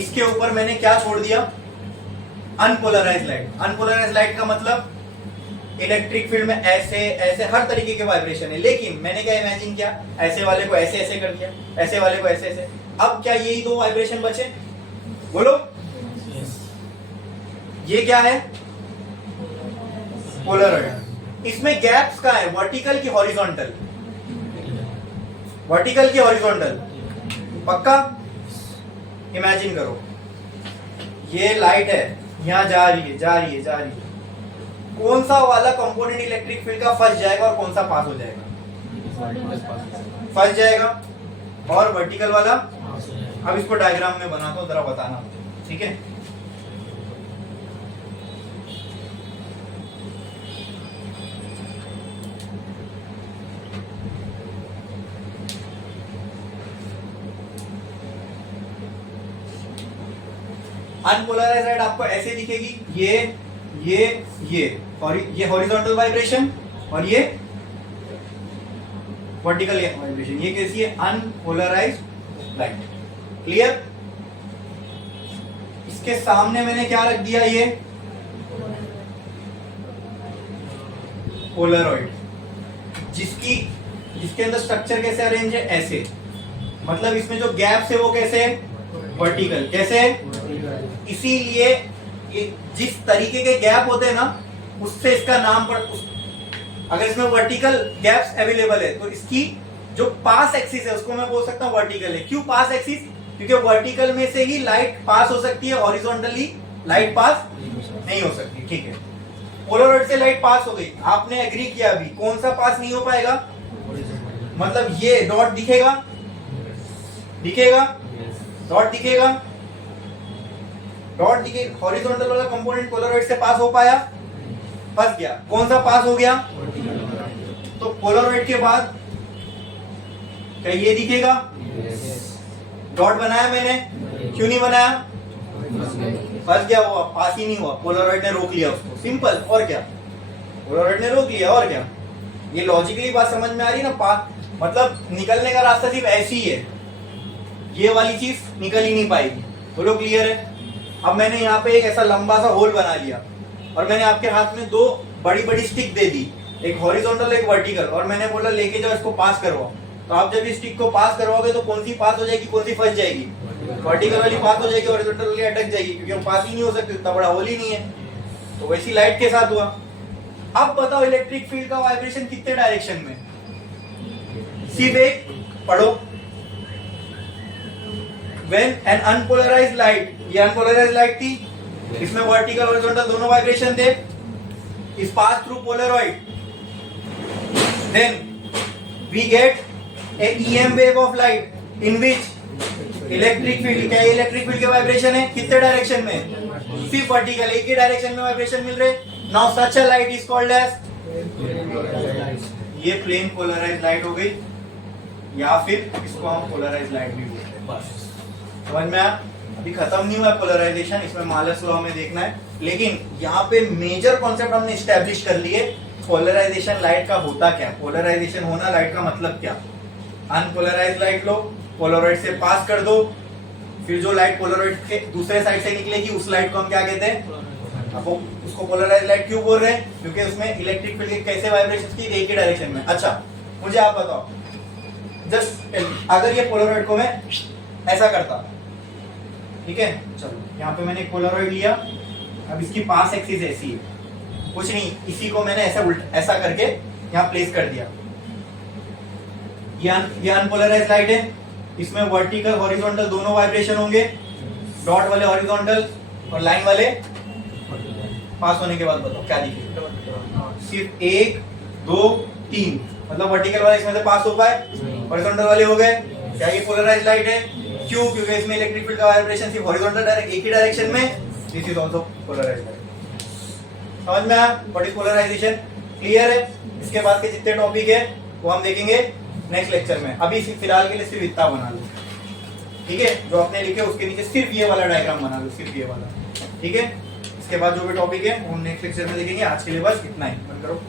इसके ऊपर मैंने क्या छोड़ दिया? Unpolarised light. अनपोलराइज्ड लाइट का मतलब इलेक्ट्रिक फील्ड में ऐसे ऐसे हर तरीके के वाइब्रेशन है, लेकिन मैंने क्या इमेजिन किया? ऐसे वाले को ऐसे ऐसे कर दिया, ऐसे वाले को ऐसे ऐसे। अब क्या यही दो वाइब्रेशन बचे? बोलो, ये क्या है? पोलराइड। इसमें गैप्स का है, वर्टिकल की हॉरिजॉन्टल? वर्टिकल की हॉरिजॉन्टल, पक्का? इमेजिन करो, ये लाइट है, यहां जा रही है। कौन सा वाला कंपोनेंट इलेक्ट्रिक फील्ड का फंस जाएगा और कौन सा पास हो जाएगा? फंस जाएगा। और वर्टिकल वाला? अब इसको डायग्राम में बनाता हूं, जरा बताना। ठीक है, अनपोलराइज्ड लाइट आपको ऐसे दिखेगी, ये और ये हॉरिजॉन्टल वाइब्रेशन और ये वर्टिकल वाइब्रेशन। ये कैसी है? Unpolarised light. क्लियर? इसके सामने मैंने क्या रख दिया? ये पोलराइड, जिसके अंदर स्ट्रक्चर कैसे अरेंज है? ऐसे। मतलब इसमें जो गैप्स है वो कैसे है? वर्टिकल। कैसे है? इसीलिए जिस तरीके के गैप होते हैं ना, उससे इसका नाम पड़। अगर इसमें वर्टिकल गैप्स अवेलेबल है तो इसकी जो पास एक्सिस है उसको मैं बोल सकता हूँ वर्टिकल है। क्यों पास एक्सिस? क्योंकि वर्टिकल में से ही लाइट पास हो सकती है, हॉरिजॉन्टली लाइट पास नहीं हो सकती। ठीक है, पोलराइड से लाइट पास हो गई, आपने एग्री किया। अभी कौन सा पास नहीं हो पाएगा? मतलब ये डॉट दिखेगा, डॉट दिखेगा, हॉरिजॉन्टल वाला कंपोनेंट पोलराइड से पास हो पाया? फंस गया। कौन सा पास हो गया? तो पोलराइड के बाद क्या ये दिखेगा? डॉट बनाया मैंने, क्यों नहीं बनाया? फंस गया, वो पास ही नहीं हुआ, पोलराइड ने रोक लिया उसको। सिंपल। और क्या? पोलराइड ने रोक लिया। और क्या? ये लॉजिकली बात समझ में आ रही है ना? मतलब निकलने का रास्ता सिर्फ ऐसी ही है, ये वाली चीज निकल ही नहीं पाएगी। बोलो क्लियर है? अब मैंने यहाँ पे एक ऐसा लंबा सा होल बना लिया और मैंने आपके हाथ में दो बड़ी बड़ी स्टिक दे दी, एक हॉरिजॉन्टल एक वर्टिकल, और मैंने बोला लेके जाओ इसको पास करवाओ। तो आप जब इस स्टिक को पास करवाओगे तो कौन सी पास हो जाएगी, कौन सी फंस जाएगी? वर्टिकल वाली पास हो जाएगी, हॉरिजॉन्टल वाली अटक जाएगी, क्योंकि हम पास ही नहीं हो सकते, इतना बड़ा होल ही नहीं है। तो वैसी लाइट के साथ हुआ। अब बताओ इलेक्ट्रिक फील्ड का वाइब्रेशन कितने डायरेक्शन में? सिर्फ एक। पढ़ो, व्हेन एन अनपोलराइज्ड लाइट, ये अनपोलराइज्ड लाइट थी, इसमें वर्टिकल हॉरिजॉन्टल दोनों वाइब्रेशन थे, is pass through polaroid, then we get a EM wave of light in which electric field, क्या इलेक्ट्रिक फील्ड के वाइब्रेशन है कितने डायरेक्शन में, सिर्फ वर्टिकल एक ही डायरेक्शन में वाइब्रेशन मिल रहे। Now such a light is called as, ये प्लेन पोलराइज्ड लाइट हो गई, या फिर इसको हम पोलराइज्ड लाइट भी बोलते हैं। बस समझ में आया? अभी खत्म नहीं हुआ पोलराइजेशन, इसमें मालस लॉ में देखना है, लेकिन यहाँ पे मेजर कॉन्सेप्ट हमने स्टैब्लिश कर लिए। पोलराइजेशन लाइट का होता क्या, पोलराइजेशन होना लाइट का मतलब क्या। अनपोलराइज्ड लाइट लो, पोलरॉइड से पास कर दो, फिर जो लाइट पोलरॉइड के दूसरे साइड से निकलेगी उस लाइट को हम क्या कहते हैं, अब वो उसको पोलराइज्ड लाइट क्यों बोल रहे हैं, क्योंकि उसमें इलेक्ट्रिक फील्ड के कैसे वाइब्रेशंस की, एक ही डायरेक्शन में। अच्छा मुझे आप बताओ, जस्ट अगर ये पोलरॉइड को मैं ऐसा करता, ठीक है, चलो यहाँ पे मैंने एक पोलरॉइड लिया, अब इसकी पास एक्सिस ऐसी है, कुछ नहीं, इसी को मैंने ऐसा उल्टा ऐसा करके यहाँ प्लेस कर दिया, ये अनपोलराइज्ड लाइट है, इसमें वर्टिकल हॉरिजॉन्टल दोनों वाइब्रेशन होंगे, डॉट वाले हॉरिजॉन्टल और लाइन वाले पास होने के बाद बताओ क्या दिखेगा, सिर्फ 1 2 3, मतलब वर्टिकल वाले इसमें से पास हो पाए, हॉरिजॉन्टल वाले हो गए। क्या ये पोलराइज्ड लाइट है, क्यों, क्योंकि इसमें इलेक्ट्रिक फील्ड का वाइब्रेशन सिर्फ हॉरिजॉन्टल डायरेक्ट एक ही डायरेक्शन में, this is also polarized light. समझ में आया व्हाट इज पोलराइजेशन, क्लियर है। इसके बाद के जितने टॉपिक है वो हम देखेंगे नेक्स्ट लेक्चर में, अभी फिलहाल के लिए सिर्फ इतना बना लो, ठीक है, जो आपने लिखे उसके नीचे सिर्फ ये वाला डायग्राम बना लो, सिर्फ ये वाला, ठीक है। इसके बाद जो भी टॉपिक है वो नेक्स्ट लेक्चर में देखेंगे, आज के लिए बस इतना ही, बंद करो।